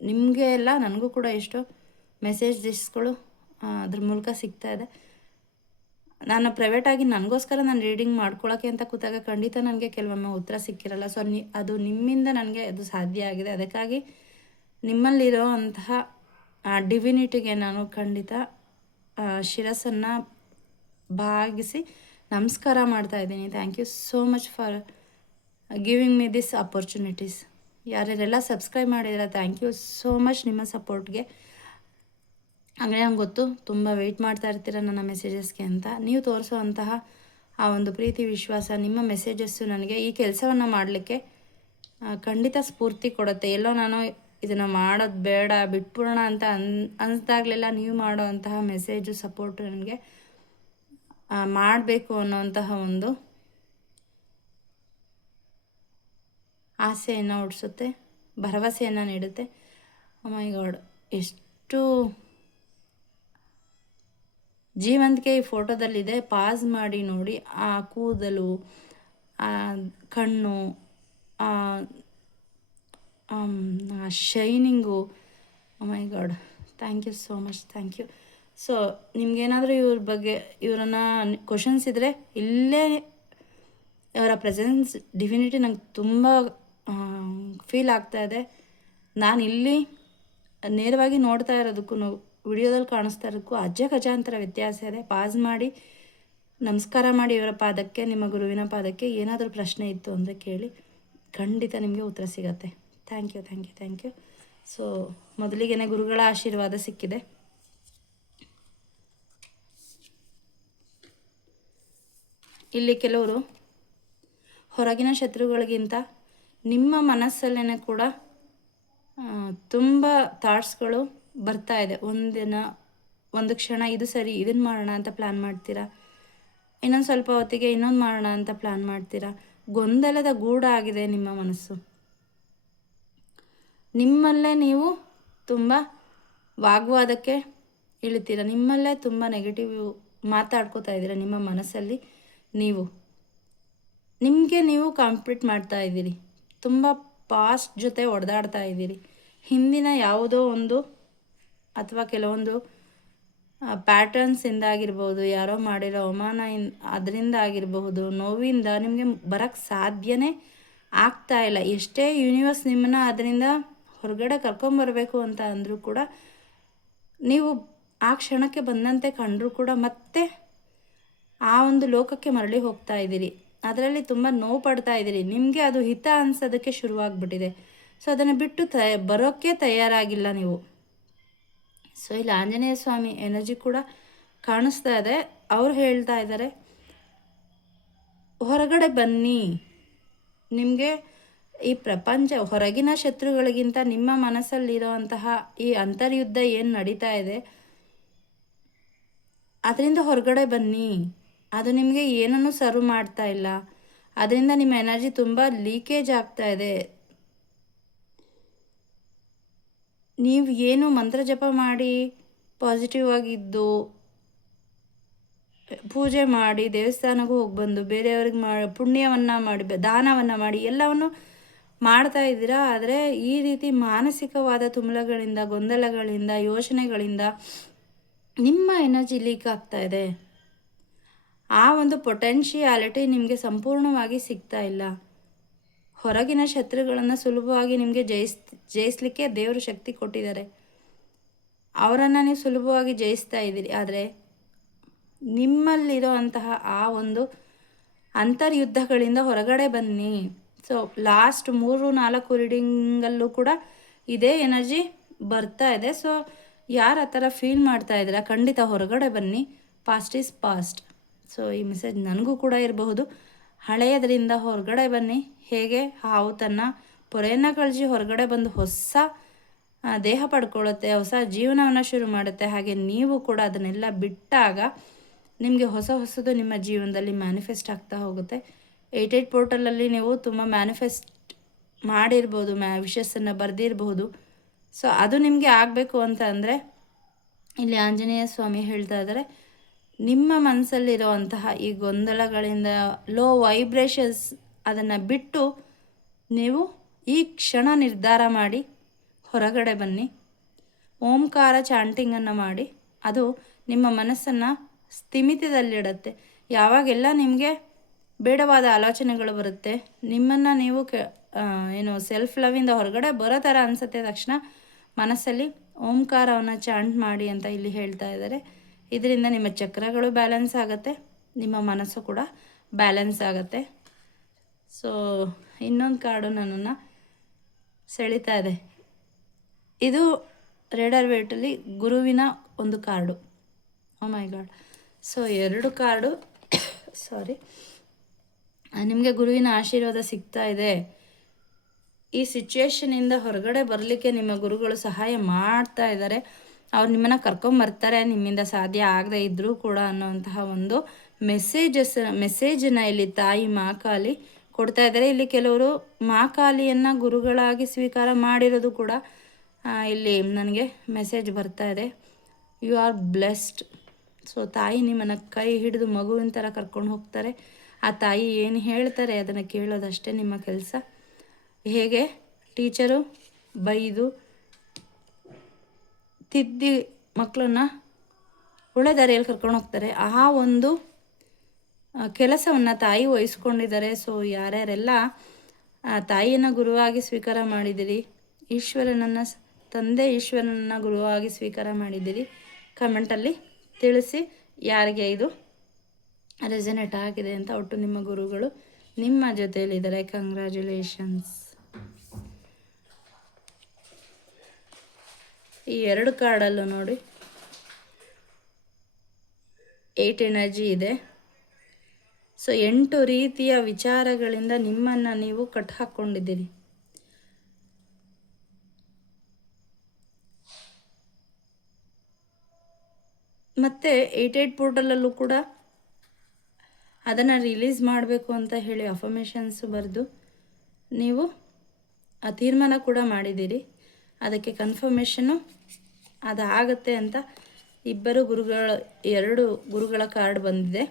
ನಿಮಗೆ ಎಲ್ಲ ನನಗೂ ಕೂಡ ಎಷ್ಟೋ ಮೆಸೇಜಸ್ಗಳು ಅದ್ರ ಮೂಲಕ ಸಿಗ್ತಾಯಿದೆ. ನಾನು ಪ್ರೈವೇಟಾಗಿ ನನಗೋಸ್ಕರ ನಾನು ರೀಡಿಂಗ್ ಮಾಡ್ಕೊಳ್ಳೋಕ್ಕೆ ಅಂತ ಕೂತಾಗ ಖಂಡಿತ ನನಗೆ ಕೆಲವೊಮ್ಮೆ ಉತ್ತರ ಸಿಕ್ಕಿರಲ್ಲ. ಸೊ ಅದು ನಿಮ್ಮಿಂದ ನನಗೆ ಅದು ಸಾಧ್ಯ ಆಗಿದೆ. ಅದಕ್ಕಾಗಿ ನಿಮ್ಮಲ್ಲಿರೋ ಅಂತಹ ಡಿವಿನಿಟಿಗೆ ನಾನು ಖಂಡಿತ ಶಿರಸ್ಸನ್ನು ಭಾಗಿಸಿ ನಮಸ್ಕಾರ ಮಾಡ್ತಾ ಇದ್ದೀನಿ. Thank you so much for giving me this opportunities. ಯಾರ್ಯಾರೆಲ್ಲ ಸಬ್ಸ್ಕ್ರೈಬ್ ಮಾಡಿದ್ರೆ ಥ್ಯಾಂಕ್ ಯು ಸೋ ಮಚ್ ನಿಮ್ಮ ಸಪೋರ್ಟ್ಗೆ. ಹಾಗೆ ನಂಗೆ ಗೊತ್ತು ತುಂಬ ವೆಯ್ಟ್ ಮಾಡ್ತಾ ಇರ್ತೀರ ನನ್ನ ಮೆಸೇಜಸ್ಗೆ ಅಂತ. ನೀವು ತೋರಿಸೋವಂತಹ ಆ ಒಂದು ಪ್ರೀತಿ ವಿಶ್ವಾಸ, ನಿಮ್ಮ ಮೆಸೇಜಸ್ಸು ನನಗೆ ಈ ಕೆಲಸವನ್ನು ಮಾಡಲಿಕ್ಕೆ ಖಂಡಿತ ಸ್ಫೂರ್ತಿ ಕೊಡುತ್ತೆ. ಎಲ್ಲೋ ನಾನು ಇದನ್ನು ಮಾಡೋದು ಬೇಡ ಬಿಟ್ಬಿಡೋಣ ಅಂತ ಅನಿಸ್ದಾಗಲೆಲ್ಲ ನೀವು ಮಾಡೋ ಅಂತಹ ಮೆಸೇಜು ಸಪೋರ್ಟು ನನಗೆ ಮಾಡಬೇಕು ಅನ್ನೋಂತಹ ಒಂದು ಆಸೆಯನ್ನು ಹುಟ್ಟಿಸುತ್ತೆ, ಭರವಸೆಯನ್ನು ನೀಡುತ್ತೆ. ಓ ಮೈ ಗಾಡ್, ಎಷ್ಟು ಜೀವಂತಿಕೆ ಈ ಫೋಟೋದಲ್ಲಿದೆ. ಪಾಸ್ ಮಾಡಿ ನೋಡಿ. ಆ ಕೂದಲು, ಆ ಕಣ್ಣು, ಆ shining, oh my god, thank you so much, thank you. So ನಿಮ್ಗೇನಾದರೂ ಇವ್ರ ಬಗ್ಗೆ ಇವರನ್ನು ಕ್ವಶನ್ಸ್ ಇದ್ದರೆ ಇಲ್ಲೇ ಅವರ ಪ್ರೆಸೆನ್ಸ್ ಡಿವಿನಿಟಿ ನಂಗೆ ತುಂಬ ಫೀಲ್ ಆಗ್ತಾಯಿದೆ. ನಾನು ಇಲ್ಲಿ ನೇರವಾಗಿ ನೋಡ್ತಾ ಇರೋದಕ್ಕೂ ವಿಡಿಯೋದಲ್ಲಿ ಕಾಣಿಸ್ತಾ ಇರೋದಕ್ಕೂ ಅಜಗಜಾಂತರ ವ್ಯತ್ಯಾಸ ಇದೆ. ಪಾಸ್ ಮಾಡಿ ನಮಸ್ಕಾರ ಮಾಡಿ ಇವರ ಪಾದಕ್ಕೆ, ನಿಮ್ಮ ಗುರುವಿನ ಪಾದಕ್ಕೆ. ಏನಾದರೂ ಪ್ರಶ್ನೆ ಇತ್ತು ಅಂದರೆ ಕೇಳಿ, ಖಂಡಿತ ನಿಮಗೆ ಉತ್ತರ ಸಿಗತ್ತೆ. Thank you thank you thank you. So ಮೊದಲಿಗೆ ಗುರುಗಳ ಆಶೀರ್ವಾದ ಸಿಕ್ಕಿದೆ. ಇಲ್ಲಿ ಕೆಲವರು ಹೊರಗಿನ ಶತ್ರುಗಳಿಗಿಂತ ನಿಮ್ಮ ಮನಸ್ಸಲ್ಲೇ ಕೂಡ ತುಂಬ ಥಾಟ್ಸ್ಗಳು ಬರ್ತಾ ಇದೆ. ಒಂದು ಕ್ಷಣ ಇದು ಸರಿ, ಇದನ್ನು ಮಾಡೋಣ ಅಂತ ಪ್ಲ್ಯಾನ್ ಮಾಡ್ತೀರಾ, ಇನ್ನೊಂದು ಸ್ವಲ್ಪ ಹೊತ್ತಿಗೆ ಇನ್ನೊಂದು ಮಾಡೋಣ ಅಂತ ಪ್ಲ್ಯಾನ್ ಮಾಡ್ತೀರಾ. ಗೊಂದಲದ ಗೂಡಾಗಿದೆ ನಿಮ್ಮ ಮನಸ್ಸು. ನಿಮ್ಮಲ್ಲೇ ನೀವು ತುಂಬ ವಾಗ್ವಾದಕ್ಕೆ ಇಳಿತೀರ. ನಿಮ್ಮಲ್ಲೇ ತುಂಬ ನೆಗೆಟಿವ್ ಮಾತಾಡ್ಕೋತಾ ಇದ್ದೀರ. ನಿಮ್ಮ ಮನಸ್ಸಲ್ಲಿ ನಿಮಗೆ ನೀವು ಕಾಂಪೀಟ್ ಮಾಡ್ತಾ ಇದ್ದೀರಿ. ತುಂಬ ಪಾಸ್ಟ್ ಜೊತೆ ಹೊಡೆದಾಡ್ತಾ ಇದ್ದೀರಿ. ಹಿಂದಿನ ಯಾವುದೋ ಒಂದು ಅಥವಾ ಕೆಲವೊಂದು ಪ್ಯಾಟರ್ನ್ಸಿಂದ ಆಗಿರ್ಬೋದು, ಯಾರೋ ಮಾಡಿರೋ ಅವಮಾನ ಅದರಿಂದ ಆಗಿರಬಹುದು, ನೋವಿಂದ ನಿಮಗೆ ಬರೋಕ್ಕೆ ಸಾಧ್ಯನೇ ಆಗ್ತಾ ಇಲ್ಲ. ಎಷ್ಟೇ ಯೂನಿವರ್ಸ್ ನಿಮ್ಮನ್ನು ಅದರಿಂದ ಹೊರಗಡೆ ಕರ್ಕೊಂಬರಬೇಕು ಅಂತ ಅಂದರೂ ಕೂಡ, ನೀವು ಆ ಕ್ಷಣಕ್ಕೆ ಬಂದಂತೆ ಕಂಡರೂ ಕೂಡ ಮತ್ತೆ ಆ ಒಂದು ಲೋಕಕ್ಕೆ ಮರಳಿ ಹೋಗ್ತಾ ಇದ್ದೀರಿ. ಅದರಲ್ಲಿ ತುಂಬ ನೋವು ಪಡ್ತಾ ಇದ್ದೀರಿ. ನಿಮಗೆ ಅದು ಹಿತ ಅನಿಸೋದಕ್ಕೆ ಶುರುವಾಗ್ಬಿಟ್ಟಿದೆ. ಸೊ ಅದನ್ನು ಬಿಟ್ಟು ಬರೋಕ್ಕೆ ತಯಾರಾಗಿಲ್ಲ ನೀವು. ಸೊ ಇಲ್ಲಿ ಆಂಜನೇಯ ಸ್ವಾಮಿ ಎನರ್ಜಿ ಕೂಡ ಕಾಣಿಸ್ತಾ ಇದೆ. ಅವ್ರು ಹೇಳ್ತಾ ಇದ್ದಾರೆ, ಹೊರಗಡೆ ಬನ್ನಿ. ನಿಮಗೆ ಈ ಪ್ರಪಂಚ ಹೊರಗಿನ ಶತ್ರುಗಳಿಗಿಂತ ನಿಮ್ಮ ಮನಸ್ಸಲ್ಲಿರೋಂತಹ ಈ ಅಂತರ್ಯುದ್ಧ ಏನು ನಡೀತಾ ಇದೆ ಅದರಿಂದ ಹೊರಗಡೆ ಬನ್ನಿ. ಅದು ನಿಮಗೆ ಏನನ್ನೂ ಸರ್ವ್ ಮಾಡ್ತಾ ಇಲ್ಲ. ಅದರಿಂದ ನಿಮ್ಮ ಎನರ್ಜಿ ತುಂಬ ಲೀಕೇಜ್ ಆಗ್ತಾ ಇದೆ. ನೀವು ಏನು ಮಂತ್ರ ಜಪ ಮಾಡಿ ಪಾಸಿಟಿವ್ ಆಗಿದ್ದು ಪೂಜೆ ಮಾಡಿ ದೇವಸ್ಥಾನಕ್ಕೆ ಹೋಗಿ ಬಂದು ಬೇರೆಯವ್ರಿಗೆ ಪುಣ್ಯವನ್ನು ಮಾಡಿ ದಾನವನ್ನು ಮಾಡಿ ಎಲ್ಲವನ್ನು ಮಾಡ್ತಾ ಇದ್ದೀರಾ. ಆದರೆ ಈ ರೀತಿ ಮಾನಸಿಕವಾದ ತುಮುಲಗಳಿಂದ, ಗೊಂದಲಗಳಿಂದ, ಯೋಚನೆಗಳಿಂದ ನಿಮ್ಮ ಎನರ್ಜಿ ಲೀಕ್ ಆಗ್ತಾ ಇದೆ. ಆ ಒಂದು ಪೊಟೆನ್ಷಿಯಾಲಿಟಿ ನಿಮಗೆ ಸಂಪೂರ್ಣವಾಗಿ ಸಿಗ್ತಾ ಇಲ್ಲ. ಹೊರಗಿನ ಶತ್ರುಗಳನ್ನು ಸುಲಭವಾಗಿ ನಿಮಗೆ ಜಯಿಸಲಿಕ್ಕೆ ದೇವರು ಶಕ್ತಿ ಕೊಟ್ಟಿದ್ದಾರೆ. ಅವರನ್ನು ನೀವು ಸುಲಭವಾಗಿ ಜಯಿಸ್ತಾ ಇದ್ದೀರಿ. ಆದರೆ ನಿಮ್ಮಲ್ಲಿರೋ ಅಂತಹ ಆ ಒಂದು ಅಂತರ್ಯುದ್ಧಗಳಿಂದ ಹೊರಗಡೆ ಬನ್ನಿ. ಸೊ ಲಾಸ್ಟ್ 3-4 ರೀಡಿಂಗಲ್ಲೂ ಕೂಡ ಇದೇ ಎನರ್ಜಿ ಬರ್ತಾ ಇದೆ. ಸೊ ಯಾರು ಆ ಥರ ಫೀಲ್ ಮಾಡ್ತಾ ಇದ್ದೀರಾ, ಖಂಡಿತ ಹೊರಗಡೆ ಬನ್ನಿ. Past is past. ಸೊ ಈ ಮೆಸೇಜ್ ನನಗೂ ಕೂಡ ಇರಬಹುದು. ಹಳೆಯದರಿಂದ ಹೊರಗಡೆ ಬನ್ನಿ. ಹೇಗೆ ಹಾವು ತನ್ನ ಪೊರೆಯನ್ನು ಕಳಚಿ ಹೊರಗಡೆ ಬಂದು ಹೊಸ ದೇಹ ಪಡ್ಕೊಳ್ಳುತ್ತೆ, ಹೊಸ ಜೀವನವನ್ನು ಶುರು ಮಾಡುತ್ತೆ, ಹಾಗೆ ನೀವು ಕೂಡ ಅದನ್ನೆಲ್ಲ ಬಿಟ್ಟಾಗ ನಿಮಗೆ ಹೊಸದು ನಿಮ್ಮ ಜೀವನದಲ್ಲಿ ಮ್ಯಾನಿಫೆಸ್ಟ್ ಆಗ್ತಾ ಹೋಗುತ್ತೆ. 88 ಪೋರ್ಟಲಲ್ಲಿ ನೀವು ತುಂಬ ಮ್ಯಾನಿಫೆಸ್ಟ್ ಮಾಡಿರ್ಬೋದು, ವಿಷಸ್ಸನ್ನು ಬರೆದಿರಬಹುದು. ಸೊ ಅದು ನಿಮಗೆ ಆಗಬೇಕು ಅಂತ ಅಂದರೆ ಇಲ್ಲಿ ಆಂಜನೇಯ ಸ್ವಾಮಿ ಹೇಳ್ತಾ ಇದ್ದಾರೆ, ನಿಮ್ಮ ಮನಸ್ಸಲ್ಲಿರುವಂತಹ ಈ ಗೊಂದಲಗಳಿಂದ, ಲೋ ವೈಬ್ರೇಷನ್ಸ್ ಅದನ್ನು ಬಿಟ್ಟು ನೀವು ಈ ಕ್ಷಣ ನಿರ್ಧಾರ ಮಾಡಿ ಹೊರಗಡೆ ಬನ್ನಿ. ಓಂಕಾರ ಚಾಂಟಿಂಗನ್ನು ಮಾಡಿ. ಅದು ನಿಮ್ಮ ಮನಸ್ಸನ್ನು ಸ್ಥಿಮಿತದಲ್ಲಿಡುತ್ತೆ. ಯಾವಾಗೆಲ್ಲ ನಿಮಗೆ ಬೇಡವಾದ ಆಲೋಚನೆಗಳು ಬರುತ್ತೆ, ನಿಮ್ಮನ್ನು ನೀವು ಸೆಲ್ಫ್ ಲವಿಂದ ಹೊರಗಡೆ ಬರೋ ಥರ ಅನಿಸುತ್ತೆ ತಕ್ಷಣ ಮನಸ್ಸಲ್ಲಿ ಓಂಕಾರವನ್ನು ಚಾಂಟ್ ಮಾಡಿ ಅಂತ ಇಲ್ಲಿ ಹೇಳ್ತಾ ಇದ್ದಾರೆ. ಇದರಿಂದ ನಿಮ್ಮ ಚಕ್ರಗಳು ಬ್ಯಾಲೆನ್ಸ್ ಆಗುತ್ತೆ, ನಿಮ್ಮ ಮನಸ್ಸು ಕೂಡ ಬ್ಯಾಲೆನ್ಸ್ ಆಗುತ್ತೆ. ಸೊ ಇನ್ನೊಂದು ಕಾರ್ಡು ನನ್ನನ್ನು ಸೆಳೀತಾ ಇದೆ. ಇದು ರೇಡರ್ ವೇಟಲ್ಲಿ ಗುರುವಿನ ಒಂದು card. O my god. So 2 card ಸಾರಿ, ನಿಮಗೆ ಗುರುವಿನ ಆಶೀರ್ವಾದ ಸಿಗ್ತಾ ಇದೆ. ಈ ಸಿಚುವೇಶನಿಂದ ಹೊರಗಡೆ ಬರಲಿಕ್ಕೆ ನಿಮ್ಮ ಗುರುಗಳು ಸಹಾಯ ಮಾಡ್ತಾ ಇದ್ದಾರೆ. ಅವ್ರು ನಿಮ್ಮನ್ನು ಕರ್ಕೊಂಬರ್ತಾರೆ, ನಿಮ್ಮಿಂದ ಸಾಧ್ಯ ಆಗದೆ ಇದ್ದರೂ ಕೂಡ ಅನ್ನೋಂತಹ ಒಂದು ಮೆಸೇಜನ್ನು ಇಲ್ಲಿ ತಾಯಿ ಮಹಾಕಾಲಿ ಕೊಡ್ತಾ ಇದ್ದಾರೆ. ಇಲ್ಲಿ ಕೆಲವರು ಮಹಾಕಾಲಿಯನ್ನು ಗುರುಗಳಾಗಿ ಸ್ವೀಕಾರ ಮಾಡಿರೋದು ಕೂಡ ಇಲ್ಲಿ ನನಗೆ ಮೆಸೇಜ್ ಬರ್ತಾ ಇದೆ. You are blessed. ಸೊ ತಾಯಿ ನಿಮ್ಮನ್ನು ಕೈ ಹಿಡಿದು ಮಗುವಿನ ಥರ ಕರ್ಕೊಂಡು ಹೋಗ್ತಾರೆ. ಆ ತಾಯಿ ಏನು ಹೇಳ್ತಾರೆ ಅದನ್ನು ಕೇಳೋದಷ್ಟೇ ನಿಮ್ಮ ಕೆಲಸ. ಹೇಗೆ ಟೀಚರು ಬೈದು ತಿದ್ದಿ ಮಕ್ಕಳನ್ನ ಒಳ್ಳೆ ದಾರಿಯಲ್ಲಿ ಕರ್ಕೊಂಡು ಹೋಗ್ತಾರೆ, ಆ ಒಂದು ಕೆಲಸವನ್ನು ತಾಯಿ ವಹಿಸ್ಕೊಂಡಿದ್ದಾರೆ. ಸೊ ಯಾರ್ಯಾರೆಲ್ಲ ತಾಯಿಯನ್ನು ಗುರುವಾಗಿ ಸ್ವೀಕಾರ ಮಾಡಿದ್ದೀರಿ, ತಂದೆ ಈಶ್ವರನನ್ನು ಗುರುವಾಗಿ ಸ್ವೀಕಾರ ಮಾಡಿದ್ದೀರಿ, ಕಮೆಂಟಲ್ಲಿ ತಿಳಿಸಿ ಯಾರಿಗೆ ಇದು ರೆಸನೇಟ್ ಆಗಿದೆ ಅಂತ. ಒಟ್ಟು ನಿಮ್ಮ ಗುರುಗಳು ನಿಮ್ಮ ಜೊತೆಯಲ್ಲಿದ್ದಾರೆ. ಕಂಗ್ರ್ಯಾಚುಲೇಷನ್ಸ್. ಈ 2 ಕಾರ್ಡಲ್ಲೂ ನೋಡಿ 8 ಎನರ್ಜಿ ಇದೆ. ಸೊ 8 ರೀತಿಯ ವಿಚಾರಗಳಿಂದ ನಿಮ್ಮನ್ನು ನೀವು ಕಟ್ ಹಾಕ್ಕೊಂಡಿದ್ದೀರಿ. ಮತ್ತು 88 ಪೋರ್ಟಲಲ್ಲೂ ಕೂಡ ಅದನ್ನು ರಿಲೀಸ್ ಮಾಡಬೇಕು ಅಂತ ಹೇಳಿ ಅಫರ್ಮೇಷನ್ಸು ಬರೆದು ನೀವು ಆ ತೀರ್ಮಾನ ಕೂಡ ಮಾಡಿದ್ದೀರಿ. ಅದಕ್ಕೆ ಕನ್ಫರ್ಮೇಷನ್ನು ಅದಾಗತ್ತೆ ಅಂತ 2 ಗುರುಗಳ ಕಾರ್ಡ್ ಬಂದಿದೆ.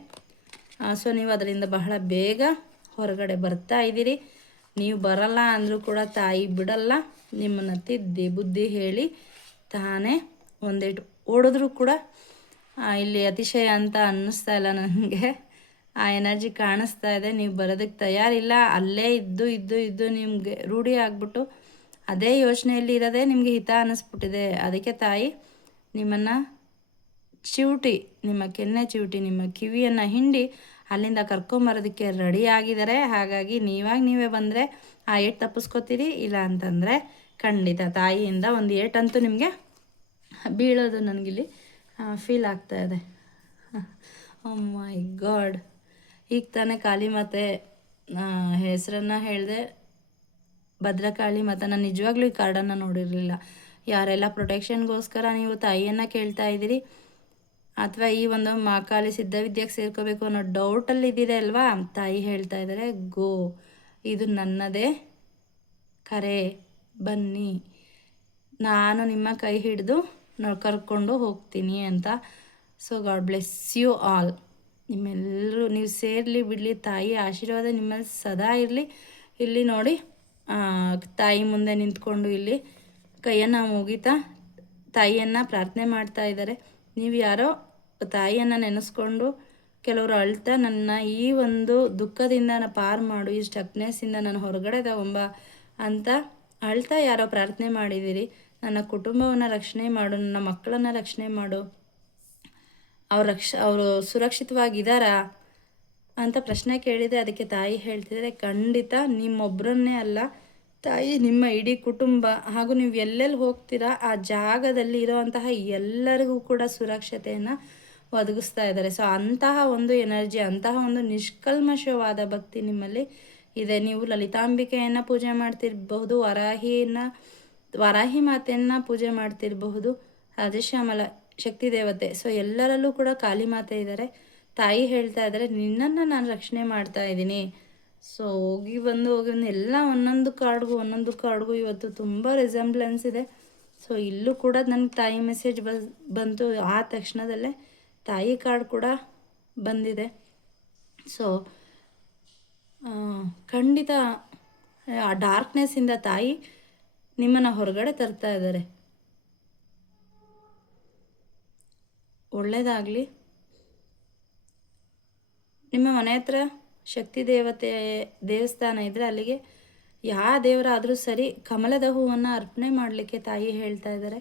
ಸೊ ನೀವು ಅದರಿಂದ ಬಹಳ ಬೇಗ ಹೊರಗಡೆ ಬರ್ತಾ ಇದ್ದೀರಿ. ನೀವು ಬರಲ್ಲ ಅಂದರೂ ಕೂಡ ತಾಯಿ ಬಿಡಲ್ಲ, ನಿಮ್ಮನ್ನು ತಿದ್ದಿ ಬುದ್ಧಿ ಹೇಳಿ ತಾನೇ ಒಂದೇಟು ಓಡಿದ್ರೂ ಕೂಡ ಇಲ್ಲಿ ಅತಿಶಯ ಅಂತ ಅನ್ನಿಸ್ತಾ ಇಲ್ಲ ನನಗೆ. ಆ ಎನರ್ಜಿ ಕಾಣಿಸ್ತಾ ಇದೆ. ನೀವು ಬರೋದಕ್ಕೆ ತಯಾರಿಲ್ಲ, ಅಲ್ಲೇ ಇದ್ದು ನಿಮಗೆ ರೂಢಿ ಆಗಿಬಿಟ್ಟು ಅದೇ ಯೋಚನೆಯಲ್ಲಿ ಇರೋದೇ ನಿಮಗೆ ಹಿತ ಅನ್ನಿಸ್ಬಿಟ್ಟಿದೆ. ಅದಕ್ಕೆ ತಾಯಿ ನಿಮ್ಮನ್ನು ಚಿವುಟಿ, ನಿಮ್ಮ ಕೆನ್ನೆ ಚಿವುಟಿ, ನಿಮ್ಮ ಕಿವಿಯನ್ನು ಹಿಂಡಿ ಅಲ್ಲಿಂದ ಕರ್ಕೊಂಬರೋದಕ್ಕೆ ರೆಡಿ ಆಗಿದ್ದಾರೆ. ಹಾಗಾಗಿ ನೀವೇ ಬಂದರೆ ಆ ಏಟು ತಪ್ಪಿಸ್ಕೊತೀರಿ. ಇಲ್ಲ ಅಂತಂದರೆ ಖಂಡಿತ ತಾಯಿಯಿಂದ ಒಂದು ಏಟಂತೂ ನಿಮಗೆ ಬೀಳೋದು ನನಗಿಲ್ಲಿ ಫೀಲ್ ಆಗ್ತಾ ಇದೆ. ಓ ಮೈ ಗಾಡ್. ಈಗ ತಾನೇ ಕಾಳಿ ಮಾತೆ ಹೆಸರನ್ನು ಹೇಳಿದೆ, ಭದ್ರಕಾಳಿ ಮಾತೆ. ನಾನು ನಿಜವಾಗ್ಲೂ ಈ ಕಾರ್ಡನ್ನು ನೋಡಿರಲಿಲ್ಲ. ಯಾರೆಲ್ಲ ಪ್ರೊಟೆಕ್ಷನ್ಗೋಸ್ಕರ ನೀವು ತಾಯಿಯನ್ನು ಕೇಳ್ತಾ ಇದ್ದೀರಿ ಅಥವಾ ಈ ಒಂದು ಮಹಾಕಾಲಿ ಸಿದ್ಧವಿದ್ಯೆಗೆ ಸೇರ್ಕೋಬೇಕು ಅನ್ನೋ ಡೌಟಲ್ಲಿ ಇದ್ದೀರಿ ಅಲ್ವಾ, ತಾಯಿ ಹೇಳ್ತಾ ಇದ್ದಾರೆ, ಗೋ, ಇದು ನನ್ನದೇ ಕರೆ, ಬನ್ನಿ, ನಾನು ನಿಮ್ಮ ಕೈ ಹಿಡಿದು ಕರ್ಕೊಂಡು ಹೋಗ್ತೀನಿ ಅಂತ. So god bless you all. ನಿಮ್ಮೆಲ್ಲರೂ ನೀವು ಸೇರಲಿ ಬಿಡಲಿ, ತಾಯಿ ಆಶೀರ್ವಾದ ನಿಮ್ಮಲ್ಲಿ ಸದಾ ಇರಲಿ. ಇಲ್ಲಿ ನೋಡಿ ತಾಯಿ ಮುಂದೆ ನಿಂತ್ಕೊಂಡು ಇಲ್ಲಿ ಕೈಯನ್ನು ಮುಗಿತಾ ತಾಯಿಯನ್ನು ಪ್ರಾರ್ಥನೆ ಮಾಡ್ತಾ ಇದ್ದಾರೆ. ನೀವು ಯಾರೋ ತಾಯಿಯನ್ನು ನೆನೆಸ್ಕೊಂಡು ಕೆಲವರು ಅಳ್ತಾ, ನನ್ನ ಈ ಒಂದು ದುಃಖದಿಂದ ನಾನು ಪಾರು ಮಾಡು, ಈ ಸ್ಟಕ್ನೆಸ್ಸಿಂದ ನಾನು ಹೊರಗಡೆ ತಗೊಂಬ ಅಂತ ಅಳ್ತಾ ಯಾರೋ ಪ್ರಾರ್ಥನೆ ಮಾಡಿದ್ದೀರಿ. ನನ್ನ ಕುಟುಂಬವನ್ನು ರಕ್ಷಣೆ ಮಾಡು, ನನ್ನ ಮಕ್ಕಳನ್ನು ರಕ್ಷಣೆ ಮಾಡು, ಅವರು ಸುರಕ್ಷಿತವಾಗಿದ್ದಾರಾ ಅಂತ ಪ್ರಶ್ನೆ ಕೇಳಿದೆ. ಅದಕ್ಕೆ ತಾಯಿ ಹೇಳ್ತಿದ್ದಾರೆ, ಖಂಡಿತ ನಿಮ್ಮೊಬ್ಬರನ್ನೇ ಅಲ್ಲ ತಾಯಿ, ನಿಮ್ಮ ಇಡೀ ಕುಟುಂಬ ಹಾಗೂ ನೀವು ಎಲ್ಲೆಲ್ಲಿ ಹೋಗ್ತೀರಾ ಆ ಜಾಗದಲ್ಲಿ ಇರೋವಂತಹ ಎಲ್ಲರಿಗೂ ಕೂಡ ಸುರಕ್ಷತೆಯನ್ನು ಒದಗಿಸ್ತಾ ಇದ್ದಾರೆ. ಸೊ ಅಂತಹ ಒಂದು ಎನರ್ಜಿ, ಅಂತಹ ಒಂದು ನಿಷ್ಕಲ್ಮಶವಾದ ಭಕ್ತಿ ನಿಮ್ಮಲ್ಲಿ ಇದೆ. ನೀವು ಲಲಿತಾಂಬಿಕೆಯನ್ನು ಪೂಜೆ ಮಾಡ್ತಿರಬಹುದು, ವಾರಾಹಿ ಮಾತೆಯನ್ನು ಪೂಜೆ ಮಾಡ್ತಿರಬಹುದು, ರಾಜಶ್ಯಾಮಲ ಶಕ್ತಿ ದೇವತೆ. ಸೊ ಎಲ್ಲರಲ್ಲೂ ಕೂಡ ಕಾಳಿ ಮಾತೆ ಇದ್ದಾರೆ. ತಾಯಿ ಹೇಳ್ತಾ ಇದ್ದಾರೆ, ನಿನ್ನನ್ನು ನಾನು ರಕ್ಷಣೆ ಮಾಡ್ತಾ ಇದ್ದೀನಿ. ಸೊ ಹೋಗಿ ಬಂದು ಎಲ್ಲ ಒಂದೊಂದು ಕಾರ್ಡ್ಗೂ ಇವತ್ತು ತುಂಬ ರಿಸೆಂಬ್ಲೆನ್ಸ್ ಇದೆ. ಸೊ ಇಲ್ಲೂ ಕೂಡ ನನಗೆ ತಾಯಿ ಮೆಸೇಜ್ ಬಂತು. ಆ ತಕ್ಷಣದಲ್ಲೇ ತಾಯಿ ಕಾರ್ಡ್ ಕೂಡ ಬಂದಿದೆ. ಸೊ ಖಂಡಿತ ಆ ಡಾರ್ಕ್ನೆಸ್ಸಿಂದ ತಾಯಿ ನಿಮ್ಮನ್ನು ಹೊರಗಡೆ ತರ್ತಾ ಇದ್ದಾರೆ. ಒಳ್ಳೆಯದಾಗಲಿ. ನಿಮ್ಮ ಮನೆ ಹತ್ರ ಶಕ್ತಿ ದೇವಸ್ಥಾನ ಇದ್ದರೆ ಅಲ್ಲಿಗೆ ಯಾವ ದೇವರಾದರೂ ಸರಿ ಕಮಲದ ಹೂವನ್ನು ಅರ್ಪಣೆ ಮಾಡಲಿಕ್ಕೆ ತಾಯಿ ಹೇಳ್ತಾ ಇದ್ದಾರೆ.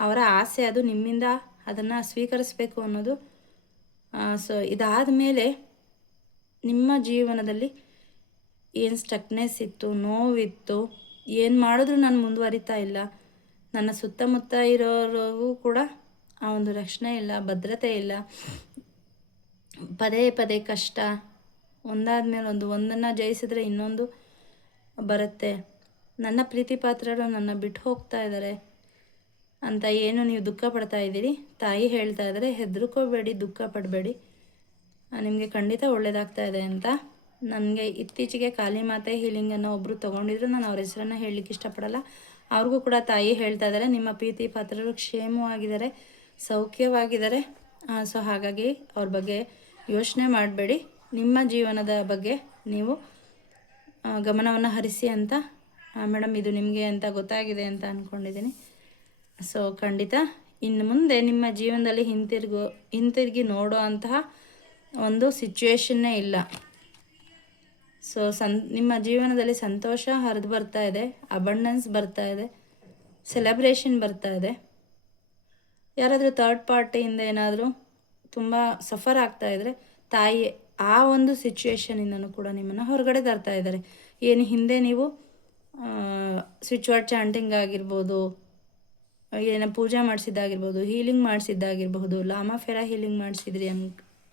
ಅವರ ಆಸೆ ಅದು, ನಿಮ್ಮಿಂದ ಅದನ್ನು ಸ್ವೀಕರಿಸಬೇಕು ಅನ್ನೋದು. ಸೊ ಇದಾದ ಮೇಲೆ ನಿಮ್ಮ ಜೀವನದಲ್ಲಿ ಏನು ಸ್ಟಕ್ನೆಸ್ ಇತ್ತು, ನೋವಿತ್ತು, ಏನು ಮಾಡಿದ್ರೂ ನಾನು ಮುಂದುವರಿತಾ ಇಲ್ಲ, ನನ್ನ ಸುತ್ತಮುತ್ತ ಇರೋರಿಗೂ ಕೂಡ ಆ ಒಂದು ರಕ್ಷಣೆ ಇಲ್ಲ, ಭದ್ರತೆ ಇಲ್ಲ, ಪದೇ ಪದೇ ಕಷ್ಟ, ಒಂದಾದ ಮೇಲೆ ಒಂದನ್ನು ಜಯಿಸಿದ್ರೆ ಇನ್ನೊಂದು ಬರುತ್ತೆ, ನನ್ನ ಪ್ರೀತಿ ಪಾತ್ರರು ನನ್ನ ಬಿಟ್ಟು ಹೋಗ್ತಾ ಇದ್ದಾರೆ ಅಂತ ಏನು ನೀವು ದುಃಖ ಪಡ್ತಾ ಇದ್ದೀರಿ, ತಾಯಿ ಹೇಳ್ತಾ ಇದ್ದಾರೆ, ಹೆದರ್ಕೋಬೇಡಿ, ದುಃಖ ಪಡಬೇಡಿ, ನಿಮಗೆ ಖಂಡಿತ ಒಳ್ಳೆಯದಾಗ್ತಾ ಇದೆ ಅಂತ. ನನಗೆ ಇತ್ತೀಚೆಗೆ ಕಾಳಿ ಮಾತೆ ಹೀಲಿಂಗನ್ನು ಒಬ್ಬರು ತೊಗೊಂಡಿದ್ರು, ನಾನು ಅವ್ರ ಹೆಸರನ್ನು ಹೇಳಲಿಕ್ಕೆ ಇಷ್ಟಪಡಲ್ಲ. ಅವ್ರಿಗೂ ಕೂಡ ತಾಯಿ ಹೇಳ್ತಾ ಇದ್ದಾರೆ, ನಿಮ್ಮ ಪ್ರೀತಿ ಪಾತ್ರರು ಕ್ಷೇಮವಾಗಿದ್ದಾರೆ, ಸೌಖ್ಯವಾಗಿದ್ದಾರೆ. ಸೊ ಹಾಗಾಗಿ ಅವ್ರ ಬಗ್ಗೆ ಯೋಚನೆ ಮಾಡಬೇಡಿ, ನಿಮ್ಮ ಜೀವನದ ಬಗ್ಗೆ ನೀವು ಗಮನವನ್ನು ಹರಿಸಿ ಅಂತ. ಮೇಡಮ್ ಇದು ನಿಮಗೆ ಅಂತ ಗೊತ್ತಾಗಿದೆ ಅಂತ ಅಂದ್ಕೊಂಡಿದ್ದೀನಿ. ಸೊ ಖಂಡಿತ ಇನ್ನು ಮುಂದೆ ನಿಮ್ಮ ಜೀವನದಲ್ಲಿ ಹಿಂತಿರುಗಿ ನೋಡೋ ಅಂತಹ ಒಂದು ಸಿಚುವೇಶನ್ನೇ ಇಲ್ಲ. ಸೊ ನಿಮ್ಮ ಜೀವನದಲ್ಲಿ ಸಂತೋಷ ಹರಿದು ಬರ್ತಾ ಇದೆ, ಅಬಂಡೆನ್ಸ್ ಬರ್ತಾ ಇದೆ, ಸೆಲೆಬ್ರೇಷನ್ ಬರ್ತಾ ಇದೆ. ಯಾರಾದರೂ ಥರ್ಡ್ ಪಾರ್ಟಿಯಿಂದ ಏನಾದರೂ ತುಂಬ ಸಫರ್ ಆಗ್ತಾ ಇದ್ದರೆ ತಾಯಿ ಆ ಒಂದು ಸಿಚುವೇಶನಿಂದನೂ ಕೂಡ ನಿಮ್ಮನ್ನು ಹೊರಗಡೆ ತರ್ತಾ ಇದ್ದಾರೆ. ಏನು ಹಿಂದೆ ನೀವು ಸ್ವಿಚ್ ವರ್ಡ್ ಚಾಂಟಿಂಗ್ ಆಗಿರ್ಬೋದು, ಏನೋ ಪೂಜೆ ಮಾಡಿಸಿದ್ದಾಗಿರ್ಬೋದು, ಹೀಲಿಂಗ್ ಮಾಡಿಸಿದ್ದಾಗಿರ್ಬಹುದು, ಲಾಮಾ ಫೆರಾ ಹೀಲಿಂಗ್ ಮಾಡಿಸಿದ್ರಿ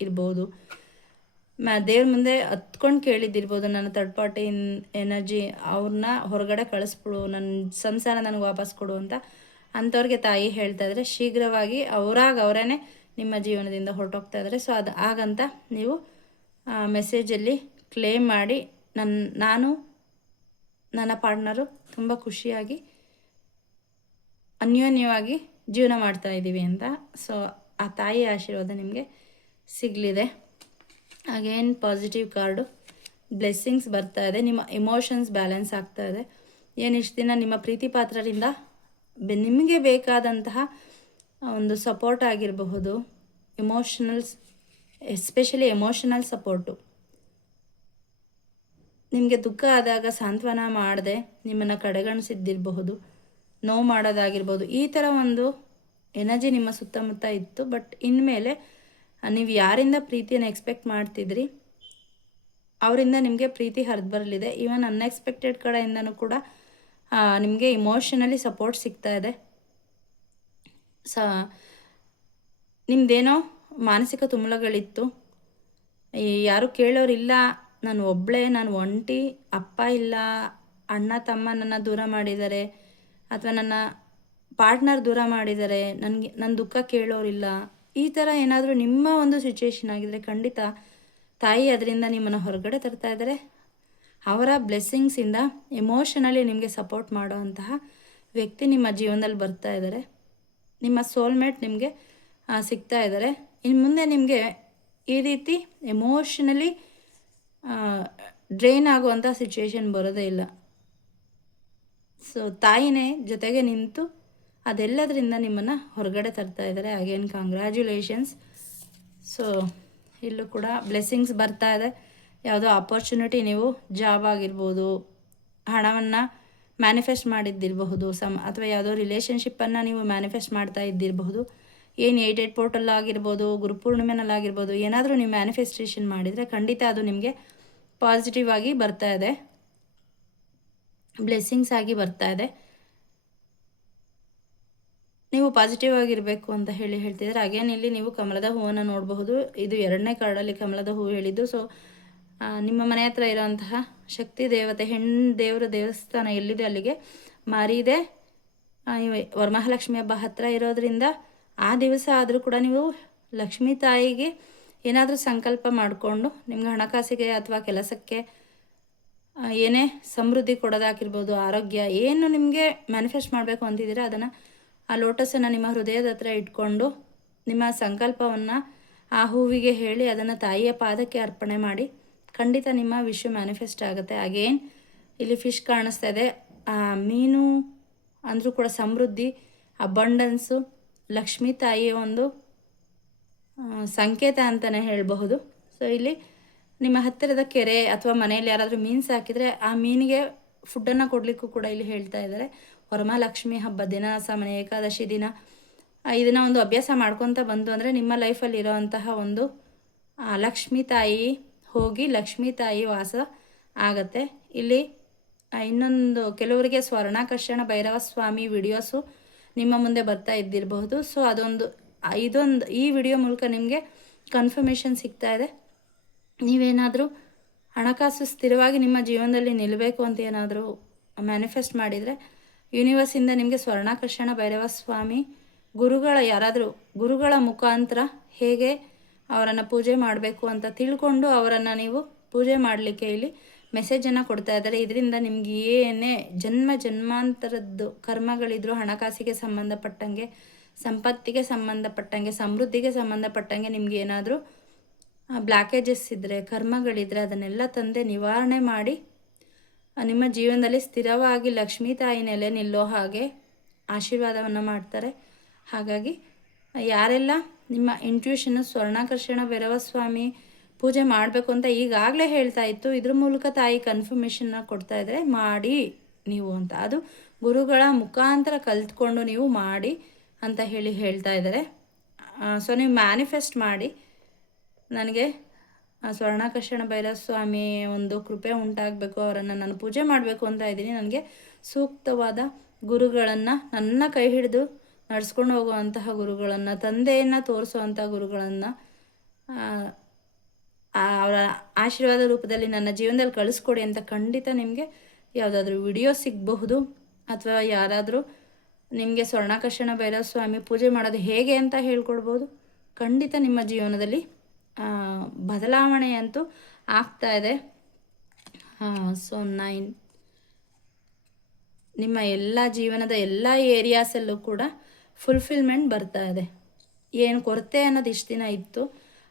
ಇರ್ಬೋದು, ದೇವ್ರ ಮುಂದೆ ಹತ್ಕೊಂಡು ಕೇಳಿದ್ದಿರ್ಬೋದು, ನನ್ನ ಥರ್ಡ್ ಪಾರ್ಟಿ ಎನರ್ಜಿ ಅವ್ರನ್ನ ಹೊರಗಡೆ ಕಳಿಸ್ಬಿಡು, ನನ್ನ ಸಂಸಾರ ನನಗೆ ವಾಪಸ್ ಕೊಡು ಅಂತ. ಅಂಥವ್ರಿಗೆ ತಾಯಿ ಹೇಳ್ತಾ ಇದ್ದಾರೆ, ಶೀಘ್ರವಾಗಿ ಅವರೇ ನಿಮ್ಮ ಜೀವನದಿಂದ ಹೊರಟೋಗ್ತಾ ಇದ್ದಾರೆ. ಸೊ ಹಾಗಂತ ನೀವು ಮೆಸೇಜಲ್ಲಿ ಕ್ಲೇಮ್ ಮಾಡಿ, ನಾನು ನನ್ನ ಪಾರ್ಟ್ನರು ತುಂಬ ಖುಷಿಯಾಗಿ ಅನ್ಯೋನ್ಯವಾಗಿ ಜೀವನ ಮಾಡ್ತಾ ಇದ್ದೀವಿ ಅಂತ. ಸೊ ಆ ತಾಯಿ ಆಶೀರ್ವಾದ ನಿಮಗೆ ಸಿಗಲಿದೆ. ಅಗೇನ್ ಪಾಸಿಟಿವ್ ಕಾರ್ಡು, ಬ್ಲೆಸ್ಸಿಂಗ್ಸ್ ಬರ್ತಾ ಇದೆ, ನಿಮ್ಮ ಎಮೋಷನ್ಸ್ ಬ್ಯಾಲೆನ್ಸ್ ಆಗ್ತಾ ಇದೆ. ಏನಿಷ್ಟು ದಿನ ನಿಮ್ಮ ಪ್ರೀತಿ ಪಾತ್ರರಿಂದ ನಿಮಗೆ ಬೇಕಾದಂತಹ ಒಂದು ಸಪೋರ್ಟ್ ಆಗಿರಬಹುದು, ಎಸ್ಪೆಷಲಿ ಎಮೋಷನಲ್ ಸಪೋರ್ಟು, ನಿಮಗೆ ದುಃಖ ಆದಾಗ ಸಾಂತ್ವನ ಮಾಡದೆ ನಿಮ್ಮನ್ನು ಕಡೆಗಣಿಸಿದ್ದಿರಬಹುದು, ನೋವು ಮಾಡೋದಾಗಿರ್ಬೋದು, ಈ ಥರ ಒಂದು ಎನರ್ಜಿ ನಿಮ್ಮ ಸುತ್ತಮುತ್ತ ಇತ್ತು. ಬಟ್ ಇನ್ಮೇಲೆ ನೀವು ಯಾರಿಂದ ಪ್ರೀತಿಯನ್ನು ಎಕ್ಸ್ಪೆಕ್ಟ್ ಮಾಡ್ತಿದ್ರಿ ಅವರಿಂದ ನಿಮಗೆ ಪ್ರೀತಿ ಹರಿದು ಬರಲಿದೆ. ಈವನ್ ಅನ್ಎಕ್ಸ್ಪೆಕ್ಟೆಡ್ ಕಡೆಯಿಂದನೂ ಕೂಡ ನಿಮಗೆ ಇಮೋಷನಲಿ ಸಪೋರ್ಟ್ ಸಿಗ್ತಾ ಇದೆ. ನಿಮ್ಮದೇನೋ ಮಾನಸಿಕ ತುಮುಲಗಳಿತ್ತು, ಯಾರು ಕೇಳೋರಿಲ್ಲ, ನಾನು ಒಬ್ಬಳೇ, ನಾನು ಒಂಟಿ, ಅಪ್ಪ ಇಲ್ಲ, ಅಣ್ಣ ತಮ್ಮ ನನ್ನ ದೂರ ಮಾಡಿದ್ದಾರೆ, ಅಥವಾ ನನ್ನ ಪಾರ್ಟ್ನರ್ ದೂರ ಮಾಡಿದ್ದಾರೆ, ನನ್ನ ದುಃಖ ಕೇಳೋರಿಲ್ಲ, ಈ ಥರ ಏನಾದರೂ ನಿಮ್ಮ ಒಂದು ಸಿಚುವೇಶನ್ ಆಗಿದರೆ ಖಂಡಿತ ತಾಯಿ ಅದರಿಂದ ನಿಮ್ಮನ್ನು ಹೊರಗಡೆ ತರ್ತಾ ಇದ್ದಾರೆ. ಅವರ ಬ್ಲೆಸ್ಸಿಂಗ್ಸಿಂದ ಎಮೋಷನಲಿ ನಿಮಗೆ ಸಪೋರ್ಟ್ ಮಾಡೋವಂತಹ ವ್ಯಕ್ತಿ ನಿಮ್ಮ ಜೀವನದಲ್ಲಿ ಬರ್ತಾ ಇದ್ದಾರೆ. ನಿಮ್ಮ ಸೋಲ್ಮೇಟ್ ನಿಮಗೆ ಸಿಗ್ತಾ ಇದ್ದಾರೆ. ಇನ್ನು ಮುಂದೆ ನಿಮಗೆ ಈ ರೀತಿ ಎಮೋಷ್ನಲಿ ಡ್ರೈನ್ ಆಗುವಂಥ ಸಿಚುವೇಶನ್ ಬರೋದೇ ಇಲ್ಲ. ಸೊ ತಾಯಿನೇ ಜೊತೆಗೆ ನಿಂತು ಅದೆಲ್ಲದರಿಂದ ನಿಮ್ಮನ್ನು ಹೊರಗಡೆ ತರ್ತಾ ಇದ್ದಾರೆ. Again congratulations. ಸೊ ಇಲ್ಲೂ ಕೂಡ ಬ್ಲೆಸ್ಸಿಂಗ್ಸ್ ಬರ್ತಾ ಇದೆ. ಯಾವುದೋ ಆಪರ್ಚುನಿಟಿ, ನೀವು ಜಾಬ್ ಆಗಿರ್ಬೋದು, ಹಣವನ್ನು ಮ್ಯಾನಿಫೆಸ್ಟ್ ಮಾಡಿದ್ದಿರಬಹುದು, ಅಥವಾ ಯಾವುದೋ ರಿಲೇಷನ್ಶಿಪ್ಪನ್ನು ನೀವು ಮ್ಯಾನಿಫೆಸ್ಟ್ ಮಾಡ್ತಾ ಇದ್ದಿರಬಹುದು. ಏನು 88 ಪೋರ್ಟಲ್ ಆಗಿರ್ಬೋದು, ಗುರುಪೂರ್ಣಿಮೆನಲ್ಲಾಗಿರ್ಬೋದು, ಏನಾದರೂ ನೀವು ಮ್ಯಾನಿಫೆಸ್ಟೇಷನ್ ಮಾಡಿದರೆ ಖಂಡಿತ ಅದು ನಿಮಗೆ ಪಾಸಿಟಿವ್ ಆಗಿ ಬರ್ತಾ ಇದೆ, ಬ್ಲೆಸ್ಸಿಂಗ್ಸ್ ಆಗಿ ಬರ್ತಾ ಇದೆ. ನೀವು ಪಾಸಿಟಿವ್ ಆಗಿರಬೇಕು ಅಂತ ಹೇಳ್ತಿದ್ದಾರೆ. ಅಗೇನ್ ಇಲ್ಲಿ ನೀವು ಕಮಲದ ಹೂವನ್ನು ನೋಡಬಹುದು. ಇದು 2ನೇ ಕಾರ್ಡಲ್ಲಿ ಕಮಲದ ಹೂವು ಹೇಳಿದ್ದು. ಸೊ ನಿಮ್ಮ ಮನೆ ಹತ್ರ ಇರೋಂತಹ ಶಕ್ತಿ ದೇವತೆ, ಹೆಣ್ಣು ದೇವರ ದೇವಸ್ಥಾನ ಎಲ್ಲಿದೆ ಅಲ್ಲಿಗೆ ಮಾರಿದೆ. ವರಮಹಾಲಕ್ಷ್ಮಿ ಹಬ್ಬ ಹತ್ತಿರ ಇರೋದ್ರಿಂದ ಆ ದಿವಸ ಆದರೂ ಕೂಡ ನೀವು ಲಕ್ಷ್ಮೀ ತಾಯಿಗೆ ಏನಾದರೂ ಸಂಕಲ್ಪ ಮಾಡಿಕೊಂಡು ನಿಮ್ಗೆ ಹಣಕಾಸಿಗೆ ಅಥವಾ ಕೆಲಸಕ್ಕೆ ಏನೇ ಸಮೃದ್ಧಿ ಕೊಡೋದಾಗಿರ್ಬೋದು, ಆರೋಗ್ಯ, ಏನು ನಿಮಗೆ ಮ್ಯಾನಿಫೆಸ್ಟ್ ಮಾಡಬೇಕು ಅಂತಿದ್ದೀರಾ ಅದನ್ನು ಆ ಲೋಟಸನ್ನು ನಿಮ್ಮ ಹೃದಯದ ಹತ್ರ ಇಟ್ಕೊಂಡು ನಿಮ್ಮ ಸಂಕಲ್ಪವನ್ನು ಆ ಹೂವಿಗೆ ಹೇಳಿ ಅದನ್ನು ತಾಯಿಯ ಪಾದಕ್ಕೆ ಅರ್ಪಣೆ ಮಾಡಿ ಖಂಡಿತ ನಿಮ್ಮ ವಿಶ್ವ ಮ್ಯಾನಿಫೆಸ್ಟ್ ಆಗುತ್ತೆ. ಅಗೇನ್ ಇಲ್ಲಿ ಫಿಶ್ ಕಾಣಿಸ್ತಾ ಇದೆ. ಮೀನು ಅಂದರೂ ಕೂಡ ಸಮೃದ್ಧಿ, ಅಬಂಡನ್ಸು, ಲಕ್ಷ್ಮೀ ತಾಯಿಯ ಒಂದು ಸಂಕೇತ ಅಂತಲೇ ಹೇಳಬಹುದು. ಸೊ ಇಲ್ಲಿ ನಿಮ್ಮ ಹತ್ತಿರದ ಕೆರೆ ಅಥವಾ ಮನೆಯಲ್ಲಿ ಯಾರಾದರೂ ಮೀನು ಸಾಕಿದರೆ ಆ ಮೀನಿಗೆ ಫುಡ್ಡನ್ನು ಕೊಡಲಿಕ್ಕೂ ಕೂಡ ಇಲ್ಲಿ ಹೇಳ್ತಾ ಇದ್ದಾರೆ. ವರಮಹಾಲಕ್ಷ್ಮಿ ಹಬ್ಬ ದಿನ, ಸಾಮಾನ್ಯ ಏಕಾದಶಿ ದಿನ ಇದನ್ನು ಒಂದು ಅಭ್ಯಾಸ ಮಾಡ್ಕೊತ ಬಂತು ಅಂದರೆ ನಿಮ್ಮ ಲೈಫಲ್ಲಿ ಇರೋವಂತಹ ಒಂದು ಲಕ್ಷ್ಮೀ ತಾಯಿ ಹೋಗಿ ಲಕ್ಷ್ಮೀ ತಾಯಿ ವಾಸ ಆಗತ್ತೆ. ಇಲ್ಲಿ ಇನ್ನೊಂದು ಕೆಲವರಿಗೆ ಸ್ವರ್ಣಾಕರ್ಷಣ ಭೈರವ ಸ್ವಾಮಿ ವಿಡಿಯೋಸು ನಿಮ್ಮ ಮುಂದೆ ಬರ್ತಾ ಇದ್ದಿರಬಹುದು. ಸೊ ಈ ವಿಡಿಯೋ ಮೂಲಕ ನಿಮಗೆ ಕನ್ಫರ್ಮೇಷನ್ ಸಿಗ್ತಾ ಇದೆ. ನೀವೇನಾದರೂ ಹಣಕಾಸು ಸ್ಥಿರವಾಗಿ ನಿಮ್ಮ ಜೀವನದಲ್ಲಿ ನಿಲ್ಲಬೇಕು ಅಂತ ಏನಾದರೂ ಮ್ಯಾನಿಫೆಸ್ಟ್ ಮಾಡಿದರೆ ಯೂನಿವರ್ಸಿಂದ ನಿಮಗೆ ಸ್ವರ್ಣಾಕರ್ಷಣ ಭೈರವ ಸ್ವಾಮಿ ಗುರುಗಳ ಮುಖಾಂತರ ಹೇಗೆ ಅವರನ್ನು ಪೂಜೆ ಮಾಡಬೇಕು ಅಂತ ತಿಳ್ಕೊಂಡು ಅವರನ್ನು ನೀವು ಪೂಜೆ ಮಾಡಲಿಕ್ಕೆ ಇಲ್ಲಿ ಮೆಸೇಜನ್ನು ಕೊಡ್ತಾ ಇದ್ದಾರೆ. ಇದರಿಂದ ನಿಮ್ಗೆ ಏನೇ ಜನ್ಮಾಂತರದ್ದು ಕರ್ಮಗಳಿದ್ರು ಹಣಕಾಸಿಗೆ ಸಂಬಂಧಪಟ್ಟಂಗೆ, ಸಂಪತ್ತಿಗೆ ಸಂಬಂಧಪಟ್ಟಂಗೆ, ಸಮೃದ್ಧಿಗೆ ಸಂಬಂಧಪಟ್ಟಂಗೆ ನಿಮ್ಗೆ ಏನಾದರೂ ಬ್ಲಾಕೇಜಸ್ ಇದ್ದರೆ, ಕರ್ಮಗಳಿದ್ದರೆ ಅದನ್ನೆಲ್ಲ ತಂದೆ ನಿವಾರಣೆ ಮಾಡಿ ನಿಮ್ಮ ಜೀವನದಲ್ಲಿ ಸ್ಥಿರವಾಗಿ ಲಕ್ಷ್ಮೀ ತಾಯಿ ನೆಲೆ ನಿಲ್ಲೋ ಹಾಗೆ ಆಶೀರ್ವಾದವನ್ನು ಮಾಡ್ತಾರೆ. ಹಾಗಾಗಿ ಯಾರೆಲ್ಲ ನಿಮ್ಮ ಇಂಟ್ಯೂಷನ್ನು ಸ್ವರ್ಣಾಕರ್ಷಣ ಭೈರವ ಸ್ವಾಮಿ ಪೂಜೆ ಮಾಡಬೇಕು ಅಂತ ಈಗಾಗಲೇ ಹೇಳ್ತಾ ಇತ್ತು, ಇದ್ರ ಮೂಲಕ ತಾಯಿ ಕನ್ಫರ್ಮೇಷನ್ನ ಕೊಡ್ತಾ ಇದ್ದಾರೆ ಮಾಡಿ ನೀವು ಅಂತ. ಅದು ಗುರುಗಳ ಮುಖಾಂತರ ಕಲ್ತ್ಕೊಂಡು ನೀವು ಮಾಡಿ ಅಂತ ಹೇಳ್ತಾ ಇದ್ದಾರೆ. ಸೊ ನೀವು ಮ್ಯಾನಿಫೆಸ್ಟ್ ಮಾಡಿ ನನಗೆ ಸ್ವರ್ಣಾಕರ್ಷಣ ಭೈರವ ಸ್ವಾಮಿ ಒಂದು ಕೃಪೆ ಉಂಟಾಗಬೇಕು, ಅವರನ್ನು ನಾನು ಪೂಜೆ ಮಾಡಬೇಕು ಅಂತ ಇದ್ದೀನಿ, ನನಗೆ ಸೂಕ್ತವಾದ ಗುರುಗಳನ್ನು, ನನ್ನ ಕೈ ಹಿಡಿದು ನಡೆಸ್ಕೊಂಡು ಹೋಗುವಂತಹ ಗುರುಗಳನ್ನು, ತಂದೆಯನ್ನು ತೋರಿಸುವಂಥ ಗುರುಗಳನ್ನು ಅವರ ಆಶೀರ್ವಾದ ರೂಪದಲ್ಲಿ ನನ್ನ ಜೀವನದಲ್ಲಿ ಕಳಿಸ್ಕೊಡಿ ಅಂತ ಖಂಡಿತ ನಿಮಗೆ ಯಾವುದಾದ್ರೂ ವಿಡಿಯೋ ಸಿಗಬಹುದು. ಅಥವಾ ಯಾರಾದರೂ ನಿಮಗೆ ಸ್ವರ್ಣಾಕರ್ಷಣ ಭೈರವ ಸ್ವಾಮಿ ಪೂಜೆ ಮಾಡೋದು ಹೇಗೆ ಅಂತ ಹೇಳ್ಕೊಡ್ಬೋದು. ಖಂಡಿತ ನಿಮ್ಮ ಜೀವನದಲ್ಲಿ ಬದಲಾವಣೆಯಂತೂ ಆಗ್ತಾ ಇದೆ. ಸೊ 9 ನಿಮ್ಮ ಎಲ್ಲ ಜೀವನದ ಎಲ್ಲ ಏರಿಯಾಸಲ್ಲೂ ಕೂಡ ಫುಲ್ಫಿಲ್ಮೆಂಟ್ ಬರ್ತಾ ಇದೆ. ಏನು ಕೊರತೆ ಅನ್ನೋದು ಇಷ್ಟು ದಿನ ಇತ್ತು,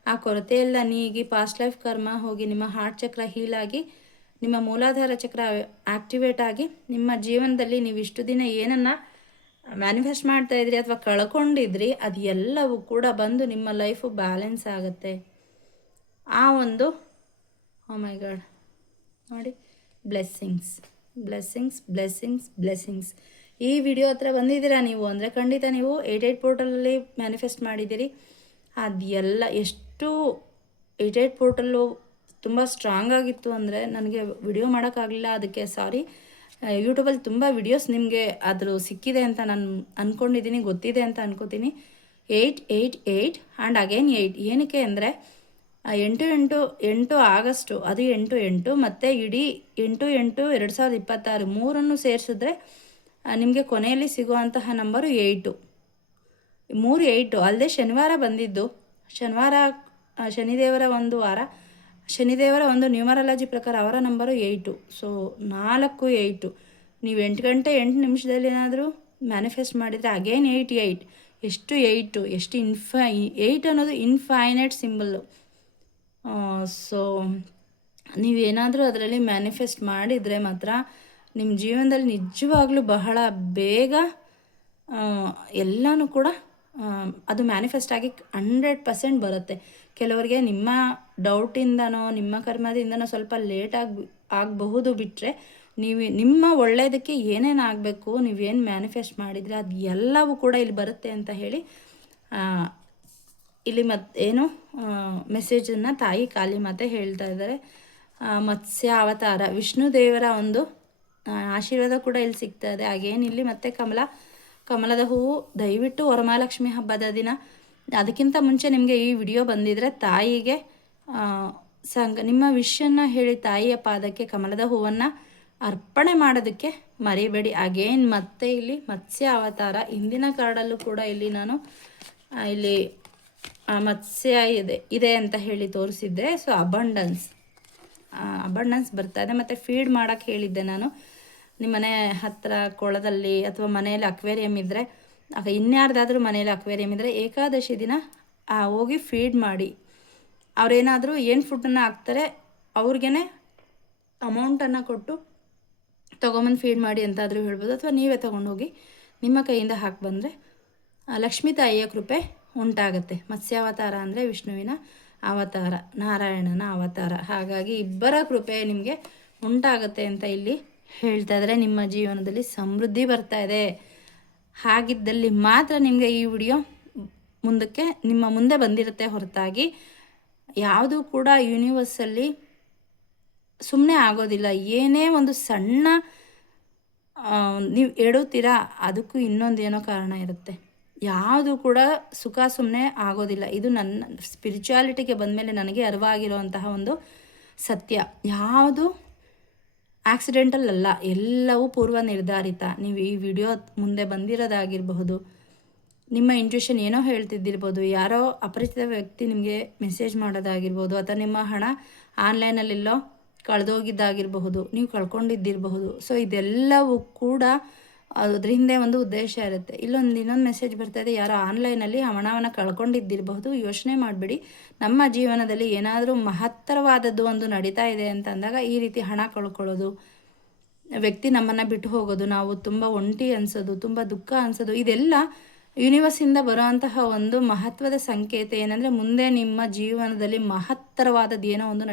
ಆ ಕೊರತೆ ಎಲ್ಲ ನೀಗಿ ಪಾಸ್ಟ್ ಲೈಫ್ ಕರ್ಮ ಹೋಗಿ ನಿಮ್ಮ ಹಾರ್ಟ್ ಚಕ್ರ ಹೀಲಾಗಿ ನಿಮ್ಮ ಮೂಲಾಧಾರ ಚಕ್ರ ಆ್ಯಕ್ಟಿವೇಟ್ ಆಗಿ ನಿಮ್ಮ ಜೀವನದಲ್ಲಿ ನೀವು ಇಷ್ಟು ದಿನ ಏನನ್ನು ಮ್ಯಾನಿಫೆಸ್ಟ್ ಮಾಡ್ತಾ ಇದ್ರಿ ಅಥವಾ ಕಳ್ಕೊಂಡಿದ್ರಿ ಅದು ಎಲ್ಲವೂ ಕೂಡ ಬಂದು ನಿಮ್ಮ ಲೈಫು ಬ್ಯಾಲೆನ್ಸ್ ಆಗುತ್ತೆ. ಆ ಒಂದು ಓ ಮೈ ಗಾಡ್ ನೋಡಿ, ಬ್ಲೆಸ್ಸಿಂಗ್ಸ್ ಬ್ಲೆಸ್ಸಿಂಗ್ಸ್ ಬ್ಲೆಸ್ಸಿಂಗ್ಸ್ ಬ್ಲೆಸ್ಸಿಂಗ್ಸ್. ಈ ವಿಡಿಯೋ ಹತ್ರ ಬಂದಿದ್ದೀರಾ ನೀವು ಅಂದರೆ ಖಂಡಿತ ನೀವು 88 ಪೋರ್ಟಲಲ್ಲಿ ಮ್ಯಾನಿಫೆಸ್ಟ್ ಮಾಡಿದ್ದೀರಿ. ಅದೆಲ್ಲ ಎಷ್ಟು 88 ಪೋರ್ಟಲ್ಲು ತುಂಬ ಸ್ಟ್ರಾಂಗ್ ಆಗಿತ್ತು ಅಂದರೆ ನನಗೆ ವಿಡಿಯೋ ಮಾಡೋಕ್ಕಾಗಲಿಲ್ಲ, ಅದಕ್ಕೆ ಸಾರಿ. ಯೂಟ್ಯೂಬಲ್ಲಿ ತುಂಬ ವಿಡಿಯೋಸ್ ನಿಮಗೆ ಅದ್ರ ಸಿಕ್ಕಿದೆ ಅಂತ ನಾನು ಅಂದ್ಕೊಂಡಿದ್ದೀನಿ, ಗೊತ್ತಿದೆ ಅಂತ ಅನ್ಕೋತೀನಿ. 888 ಆ್ಯಂಡ್ ಅಗೇನ್ 8 ಏನಕ್ಕೆ ಅಂದರೆ 8 ಆಗಸ್ಟು ಅದು 8 ಮತ್ತು ಇಡೀ 8/8/2026 ಮೂರನ್ನು ಸೇರಿಸಿದ್ರೆ ನಿಮಗೆ ಕೊನೆಯಲ್ಲಿ ಸಿಗುವಂತಹ ನಂಬರು 8. 8 ಅಲ್ಲದೆ ಶನಿವಾರ ಬಂದಿದ್ದು, ಶನಿದೇವರ ಒಂದು ವಾರ, ಶನಿದೇವರ ಒಂದು ನ್ಯೂಮರಾಲಜಿ ಪ್ರಕಾರ ಅವರ ನಂಬರು 8. ಸೊ 4 8 ನೀವು 8 ಗಂಟೆ 8 ನಿಮಿಷದಲ್ಲಿ ಏನಾದರೂ ಮ್ಯಾನಿಫೆಸ್ಟ್ ಮಾಡಿದರೆ ಅಗೇನ್ 8 ಎಷ್ಟು 8 ಅನ್ನೋದು ಇನ್ಫೈನೈಟ್ ಸಿಂಬಲ್ಲು. ಸೊ ನೀವೇನಾದರೂ ಅದರಲ್ಲಿ ಮ್ಯಾನಿಫೆಸ್ಟ್ ಮಾಡಿದರೆ ಮಾತ್ರ ನಿಮ್ಮ ಜೀವನದಲ್ಲಿ ನಿಜವಾಗ್ಲೂ ಬಹಳ ಬೇಗ ಎಲ್ಲನೂ ಕೂಡ ಅದು ಮ್ಯಾನಿಫೆಸ್ಟ್ ಆಗಿ 100% ಬರುತ್ತೆ. ಕೆಲವರಿಗೆ ನಿಮ್ಮ ಡೌಟಿಂದನೋ ನಿಮ್ಮ ಕರ್ಮದಿಂದನೋ ಸ್ವಲ್ಪ ಆಗಬಹುದು ಬಿಟ್ಟರೆ, ನೀವು ನಿಮ್ಮ ಒಳ್ಳೆಯದಕ್ಕೆ ಏನೇನು ಆಗಬೇಕು, ನೀವೇನು ಮ್ಯಾನಿಫೆಸ್ಟ್ ಮಾಡಿದರೆ ಅದು ಎಲ್ಲವೂ ಕೂಡ ಇಲ್ಲಿ ಬರುತ್ತೆ ಅಂತ ಹೇಳಿ ಇಲ್ಲಿ ಏನು ಮೆಸೇಜನ್ನು ತಾಯಿ ಕಾಳಿ ಮಾತೆ ಹೇಳ್ತಾ ಇದ್ದಾರೆ. ಮತ್ಸ್ಯ ಅವತಾರ ವಿಷ್ಣು ದೇವರ ಒಂದು ಆಶೀರ್ವಾದ ಕೂಡ ಇಲ್ಲಿ ಸಿಗ್ತಾ ಇದೆ. ಹಾಗೇನು ಇಲ್ಲಿ ಮತ್ತೆ ಕಮಲದ ಹೂವು ದಯವಿಟ್ಟು ವರಮಹಾಲಕ್ಷ್ಮಿ ಹಬ್ಬದ ದಿನ, ಅದಕ್ಕಿಂತ ಮುಂಚೆ ನಿಮಗೆ ಈ ವಿಡಿಯೋ ಬಂದಿದ್ದರೆ ತಾಯಿಗೆ ನಿಮ್ಮ ವಿಷಯನ ಹೇಳಿ ತಾಯಿಯ ಪಾದಕ್ಕೆ ಕಮಲದ ಹೂವನ್ನು ಅರ್ಪಣೆ ಮಾಡೋದಕ್ಕೆ ಮರಿಬೇಡಿ. ಅಗೇನ್ ಮತ್ತೆ ಇಲ್ಲಿ ಮತ್ಸ್ಯ ಅವತಾರ ಹಿಂದಿನ ಕಾರ್ಡಲ್ಲೂ ಕೂಡ ಇಲ್ಲಿ ನಾನು ಇಲ್ಲಿ ಮತ್ಸ್ಯ ಇದೆ ಅಂತ ಹೇಳಿ ತೋರಿಸಿದ್ದೆ. ಸೊ ಅಬಂಡನ್ಸ್ ಬರ್ತಾ ಇದೆ. ಮತ್ತು ಫೀಡ್ ಮಾಡೋಕ್ಕೆ ಹೇಳಿದ್ದೆ ನಾನು. ನಿಮ್ಮ ಮನೆ ಹತ್ತಿರ ಕೊಳದಲ್ಲಿ ಅಥವಾ ಮನೆಯಲ್ಲಿ ಅಕ್ವೇರಿಯಂ ಇದ್ದರೆ, ಇನ್ಯಾರ್ದಾದ್ರೂ ಮನೆಯಲ್ಲಿ ಅಕ್ವೇರಿಯಂ ಇದ್ದರೆ ಏಕಾದಶಿ ದಿನ ಹೋಗಿ ಫೀಡ್ ಮಾಡಿ. ಅವರೇನಾದರೂ ಏನು ಫುಡ್ಡನ್ನು ಹಾಕ್ತಾರೆ ಅವ್ರಿಗೇ ಅಮೌಂಟನ್ನು ಕೊಟ್ಟು ತೊಗೊಂಬಂದು ಫೀಡ್ ಮಾಡಿ ಅಂತಾದರೂ ಹೇಳ್ಬೋದು. ಅಥವಾ ನೀವೇ ತೊಗೊಂಡೋಗಿ ನಿಮ್ಮ ಕೈಯಿಂದ ಹಾಕಿ ಬಂದರೆ ಲಕ್ಷ್ಮೀ ತಾಯಿಯ ಕೃಪೆ ಉಂಟಾಗುತ್ತೆ. ಮತ್ಸ್ಯಾವತಾರ ಅಂದರೆ ವಿಷ್ಣುವಿನ ಅವತಾರ, ನಾರಾಯಣನ ಅವತಾರ. ಹಾಗಾಗಿ ಇಬ್ಬರ ಕೃಪೆ ನಿಮಗೆ ಉಂಟಾಗುತ್ತೆ ಅಂತ ಇಲ್ಲಿ ಹೇಳ್ತಾ ಇದ್ದಾರೆ. ನಿಮ್ಮ ಜೀವನದಲ್ಲಿ ಸಮೃದ್ಧಿ ಬರ್ತಾ ಇದೆ. ಹಾಗಿದ್ದಲ್ಲಿ ಮಾತ್ರ ನಿಮಗೆ ಈ ವಿಡಿಯೋ ನಿಮ್ಮ ಮುಂದೆ ಬಂದಿರುತ್ತೆ ಹೊರತಾಗಿ ಯಾವುದೂ ಕೂಡ ಯೂನಿವರ್ಸಲ್ಲಿ ಸುಮ್ಮನೆ ಆಗೋದಿಲ್ಲ. ಏನೇ ಒಂದು ಸಣ್ಣ ನೀವು ಎಡುತ್ತೀರಾ ಅದಕ್ಕೂ ಇನ್ನೊಂದೇನೋ ಕಾರಣ ಇರುತ್ತೆ. ಯಾವುದು ಕೂಡ ಸುಖ ಸುಮ್ಮನೆ ಆಗೋದಿಲ್ಲ. ಇದು ನನ್ನ ಸ್ಪಿರಿಚುಯಾಲಿಟಿಗೆ ಬಂದಮೇಲೆ ನನಗೆ ಅರಿವಾಗಿರುವಂತಹ ಒಂದು ಸತ್ಯ. ಯಾವುದು ಆಕ್ಸಿಡೆಂಟಲ್ ಅಲ್ಲ, ಎಲ್ಲವೂ ಪೂರ್ವ ನಿರ್ಧಾರಿತ. ನೀವು ಈ ವಿಡಿಯೋ ಮುಂದೆ ಬಂದಿರೋದಾಗಿರಬಹುದು, ನಿಮ್ಮ ಇಂಟ್ಯೂಷನ್ ಏನೋ ಹೇಳ್ತಿದ್ದಿರ್ಬೋದು, ಯಾರೋ ಅಪರಿಚಿತ ವ್ಯಕ್ತಿ ನಿಮಗೆ ಮೆಸೇಜ್ ಮಾಡೋದಾಗಿರ್ಬೋದು, ಅಥವಾ ನಿಮ್ಮ ಹಣ ಆನ್ಲೈನಲ್ಲೆಲ್ಲೋ ಕಳೆದೋಗಿದ್ದಾಗಿರಬಹುದು, ನೀವು ಕಳ್ಕೊಂಡಿದ್ದಿರಬಹುದು. ಸೊ ಇದೆಲ್ಲವೂ ಕೂಡ ಅದ್ರ ಹಿಂದೆ ಒಂದು ಉದ್ದೇಶ ಇರುತ್ತೆ. ಇನ್ನೊಂದು ಮೆಸೇಜ್ ಬರ್ತಾ ಇದೆ, ಯಾರೋ ಆನ್ಲೈನಲ್ಲಿ ಹಣವನ್ನು ಕಳ್ಕೊಂಡಿದ್ದಿರಬಹುದು. ಯೋಚನೆ ಮಾಡಿಬಿಡಿ, ನಮ್ಮ ಜೀವನದಲ್ಲಿ ಏನಾದರೂ ಮಹತ್ತರವಾದದ್ದು ಒಂದು ನಡೀತಾ ಇದೆ ಅಂತ ಅಂದಾಗ ಈ ರೀತಿ ಹಣ ಕಳ್ಕೊಳ್ಳೋದು, ವ್ಯಕ್ತಿ ನಮ್ಮನ್ನು ಬಿಟ್ಟು ಹೋಗೋದು, ನಾವು ತುಂಬ ಒಂಟಿ ಅನಿಸೋದು, ತುಂಬ ದುಃಖ ಅನಿಸೋದು, ಇದೆಲ್ಲ ಯೂನಿವರ್ಸಿಂದ ಬರೋಂತಹ ಒಂದು ಮಹತ್ವದ ಸಂಕೇತ. ಏನಂದರೆ ಮುಂದೆ ನಿಮ್ಮ ಜೀವನದಲ್ಲಿ ಮಹತ್ತರವಾದದ್ದು ಏನೋ ಒಂದು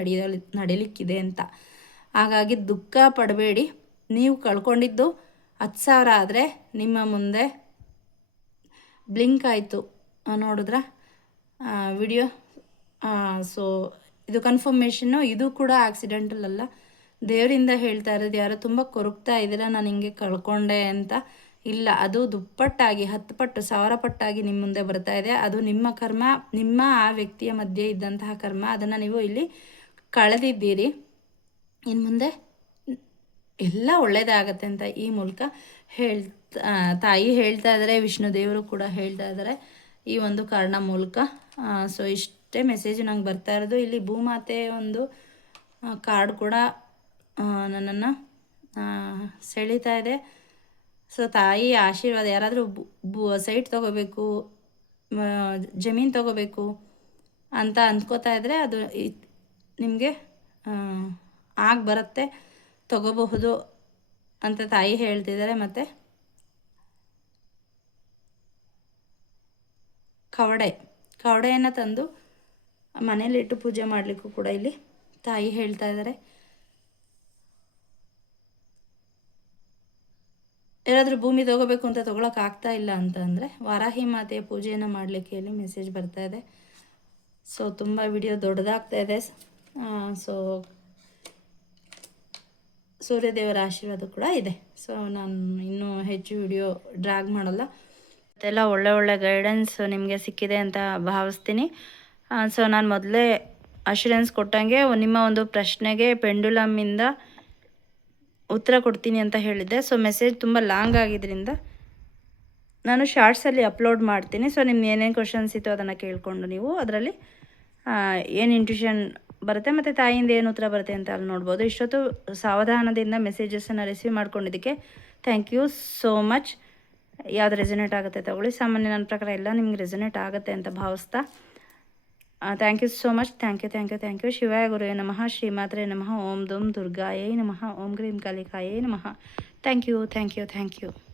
ನಡೀಲಿಕ್ಕಿದೆ ಅಂತ. ಹಾಗಾಗಿ ದುಃಖ ಪಡಬೇಡಿ. ನೀವು ಕಳ್ಕೊಂಡಿದ್ದು 10,000 ಆದರೆ ನಿಮ್ಮ ಮುಂದೆ ಬ್ಲಿಂಕ್ ಆಯಿತು, ನೋಡಿದ್ರ ವಿಡಿಯೋ. ಸೊ ಇದು ಕನ್ಫರ್ಮೇಷನ್ನು. ಇದು ಕೂಡ ಆಕ್ಸಿಡೆಂಟಲ್ ಅಲ್ಲ, ದೇವರಿಂದ ಹೇಳ್ತಾ ಇರೋದು. ಯಾರೋ ತುಂಬ ಕೊರಗ್ತಾ ಇದ್ದೀರಾ ನಾನು ಹಿಂಗೆ ಕಳ್ಕೊಂಡೆ ಅಂತ. ಇಲ್ಲ, ಅದು ದುಪ್ಪಟ್ಟಾಗಿ 10 ಪಟ್ಟು 1000 ಪಟ್ಟಾಗಿ ನಿಮ್ಮ ಮುಂದೆ ಬರ್ತಾ ಇದೆ. ಅದು ನಿಮ್ಮ ಕರ್ಮ, ನಿಮ್ಮ ಆ ವ್ಯಕ್ತಿಯ ಮಧ್ಯೆ ಇದ್ದಂತಹ ಕರ್ಮ. ಅದನ್ನು ನೀವು ಇಲ್ಲಿ ಕಳೆದಿದ್ದೀರಿ. ಇನ್ನು ಮುಂದೆ ಎಲ್ಲ ಒಳ್ಳೆಯದಾಗತ್ತೆ ಅಂತ ಈ ಮೂಲಕ ತಾಯಿ ಹೇಳ್ತಾ ಇದ್ದಾರೆ. ವಿಷ್ಣು ದೇವರು ಕೂಡ ಹೇಳ್ತಾ ಇದ್ದಾರೆ ಈ ಒಂದು ಕಾರಣ ಮೂಲಕ. ಸೊ ಇಷ್ಟೇ ಮೆಸೇಜ್ ನಂಗೆ ಬರ್ತಾ ಇರೋದು. ಇಲ್ಲಿ ಭೂಮಾತೆ ಒಂದು ಕಾರ್ಡ್ ಕೂಡ ನನ್ನನ್ನು ಸೆಳೀತಾ ಇದೆ. ಸೊ ತಾಯಿ ಆಶೀರ್ವಾದ. ಯಾರಾದರೂ ಸೈಟ್ ತೊಗೋಬೇಕು, ಜಮೀನು ತೊಗೋಬೇಕು ಅಂತ ಅಂದ್ಕೋತಾ ಇದ್ದರೆ ಅದು ನಿಮಗೆ ಆಗಿ ಬರುತ್ತೆ, ತಗೋಬಹುದು ಅಂತ ತಾಯಿ ಹೇಳ್ತಿದ್ದಾರೆ. ಮತ್ತು ಕವಡೆಯನ್ನು ತಂದು ಮನೇಲಿಟ್ಟು ಪೂಜೆ ಮಾಡಲಿಕ್ಕೂ ಕೂಡ ಇಲ್ಲಿ ತಾಯಿ ಹೇಳ್ತಾ ಇದ್ದಾರೆ. ಯಾರಾದರೂ ಭೂಮಿ ತೊಗೋಬೇಕು ಅಂತ ತೊಗೊಳಕ್ಕಾಗ್ತಾ ಇಲ್ಲ ಅಂತ ಅಂದರೆ ವಾರಾಹಿ ಮಾತೆಯ ಪೂಜೆಯನ್ನು ಮಾಡಲಿಕ್ಕೆ ಇಲ್ಲಿ ಮೆಸೇಜ್ ಬರ್ತಾ ಇದೆ. ಸೊ ತುಂಬ ವಿಡಿಯೋ ದೊಡ್ಡದಾಗ್ತಾ ಇದೆ. ಸೊ ಸೂರ್ಯದೇವರ ಆಶೀರ್ವಾದ ಕೂಡ ಇದೆ. ಸೊ ನಾನು ಇನ್ನೂ ಹೆಚ್ಚು ವಿಡಿಯೋ ಡ್ರ್ಯಾಗ್ ಮಾಡಲ್ಲ. ಅದೆಲ್ಲ ಒಳ್ಳೆ ಗೈಡೆನ್ಸ್ ನಿಮಗೆ ಸಿಕ್ಕಿದೆ ಅಂತ ಭಾವಿಸ್ತೀನಿ. ಸೊ ನಾನು ಮೊದಲೇ ಅಶ್ಯೂರೆನ್ಸ್ ಕೊಟ್ಟಂಗೆ ನಿಮ್ಮ ಒಂದು ಪ್ರಶ್ನೆಗೆ ಪೆಂಡುಲಮ್ಮಿಂದ ಉತ್ತರ ಕೊಡ್ತೀನಿ ಅಂತ ಹೇಳಿದ್ದೆ. ಸೊ ಮೆಸೇಜ್ ತುಂಬ ಲಾಂಗ್ ಆಗಿದ್ದರಿಂದ ನಾನು ಶಾರ್ಟ್ಸಲ್ಲಿ ಅಪ್ಲೋಡ್ ಮಾಡ್ತೀನಿ. ಸೊ ನಿಮ್ಗೆ ಏನೇನು ಕ್ವಶನ್ಸ್ ಇತ್ತು ಅದನ್ನು ಕೇಳಿಕೊಂಡು ನೀವು ಅದರಲ್ಲಿ ಏನು ಇಂಟ್ಯೂಷನ್ ಬರುತ್ತೆ ಮತ್ತು ತಾಯಿಯಿಂದ ಏನು ಉತ್ತರ ಬರುತ್ತೆ ಅಂತ ಅಲ್ಲಿ ನೋಡ್ಬೋದು. ಇಷ್ಟೊತ್ತು ಸಾವಧಾನದಿಂದ ಮೆಸೇಜಸನ್ನು ರಿಸೀವ್ ಮಾಡ್ಕೊಂಡಿದ್ದಕ್ಕೆ ಥ್ಯಾಂಕ್ ಯು ಸೋ ಮಚ್. ಯಾವುದು ರೆಸೊನೇಟ್ ಆಗುತ್ತೆ ತಗೊಳ್ಳಿ. ಸಾಮಾನ್ಯ ನನ್ನ ಪ್ರಕಾರ ಎಲ್ಲ ನಿಮ್ಗೆ ರೆಸೊನೇಟ್ ಆಗುತ್ತೆ ಅಂತ ಭಾವಿಸ್ತಾ thank you so much. Thank you. ಶಿವಾಯ ಗುರುವೇ ನಮಃ. ಶ್ರೀಮಾತ್ರೇ ನಮಃ. ಓಂ ದುಂ ದುರ್ಗಾಯೈ ನಮಃ. ಓಂ ಗ್ರೀಂ ಕಾಲಿಕಾಯೈ ನಮಃ. Thank you.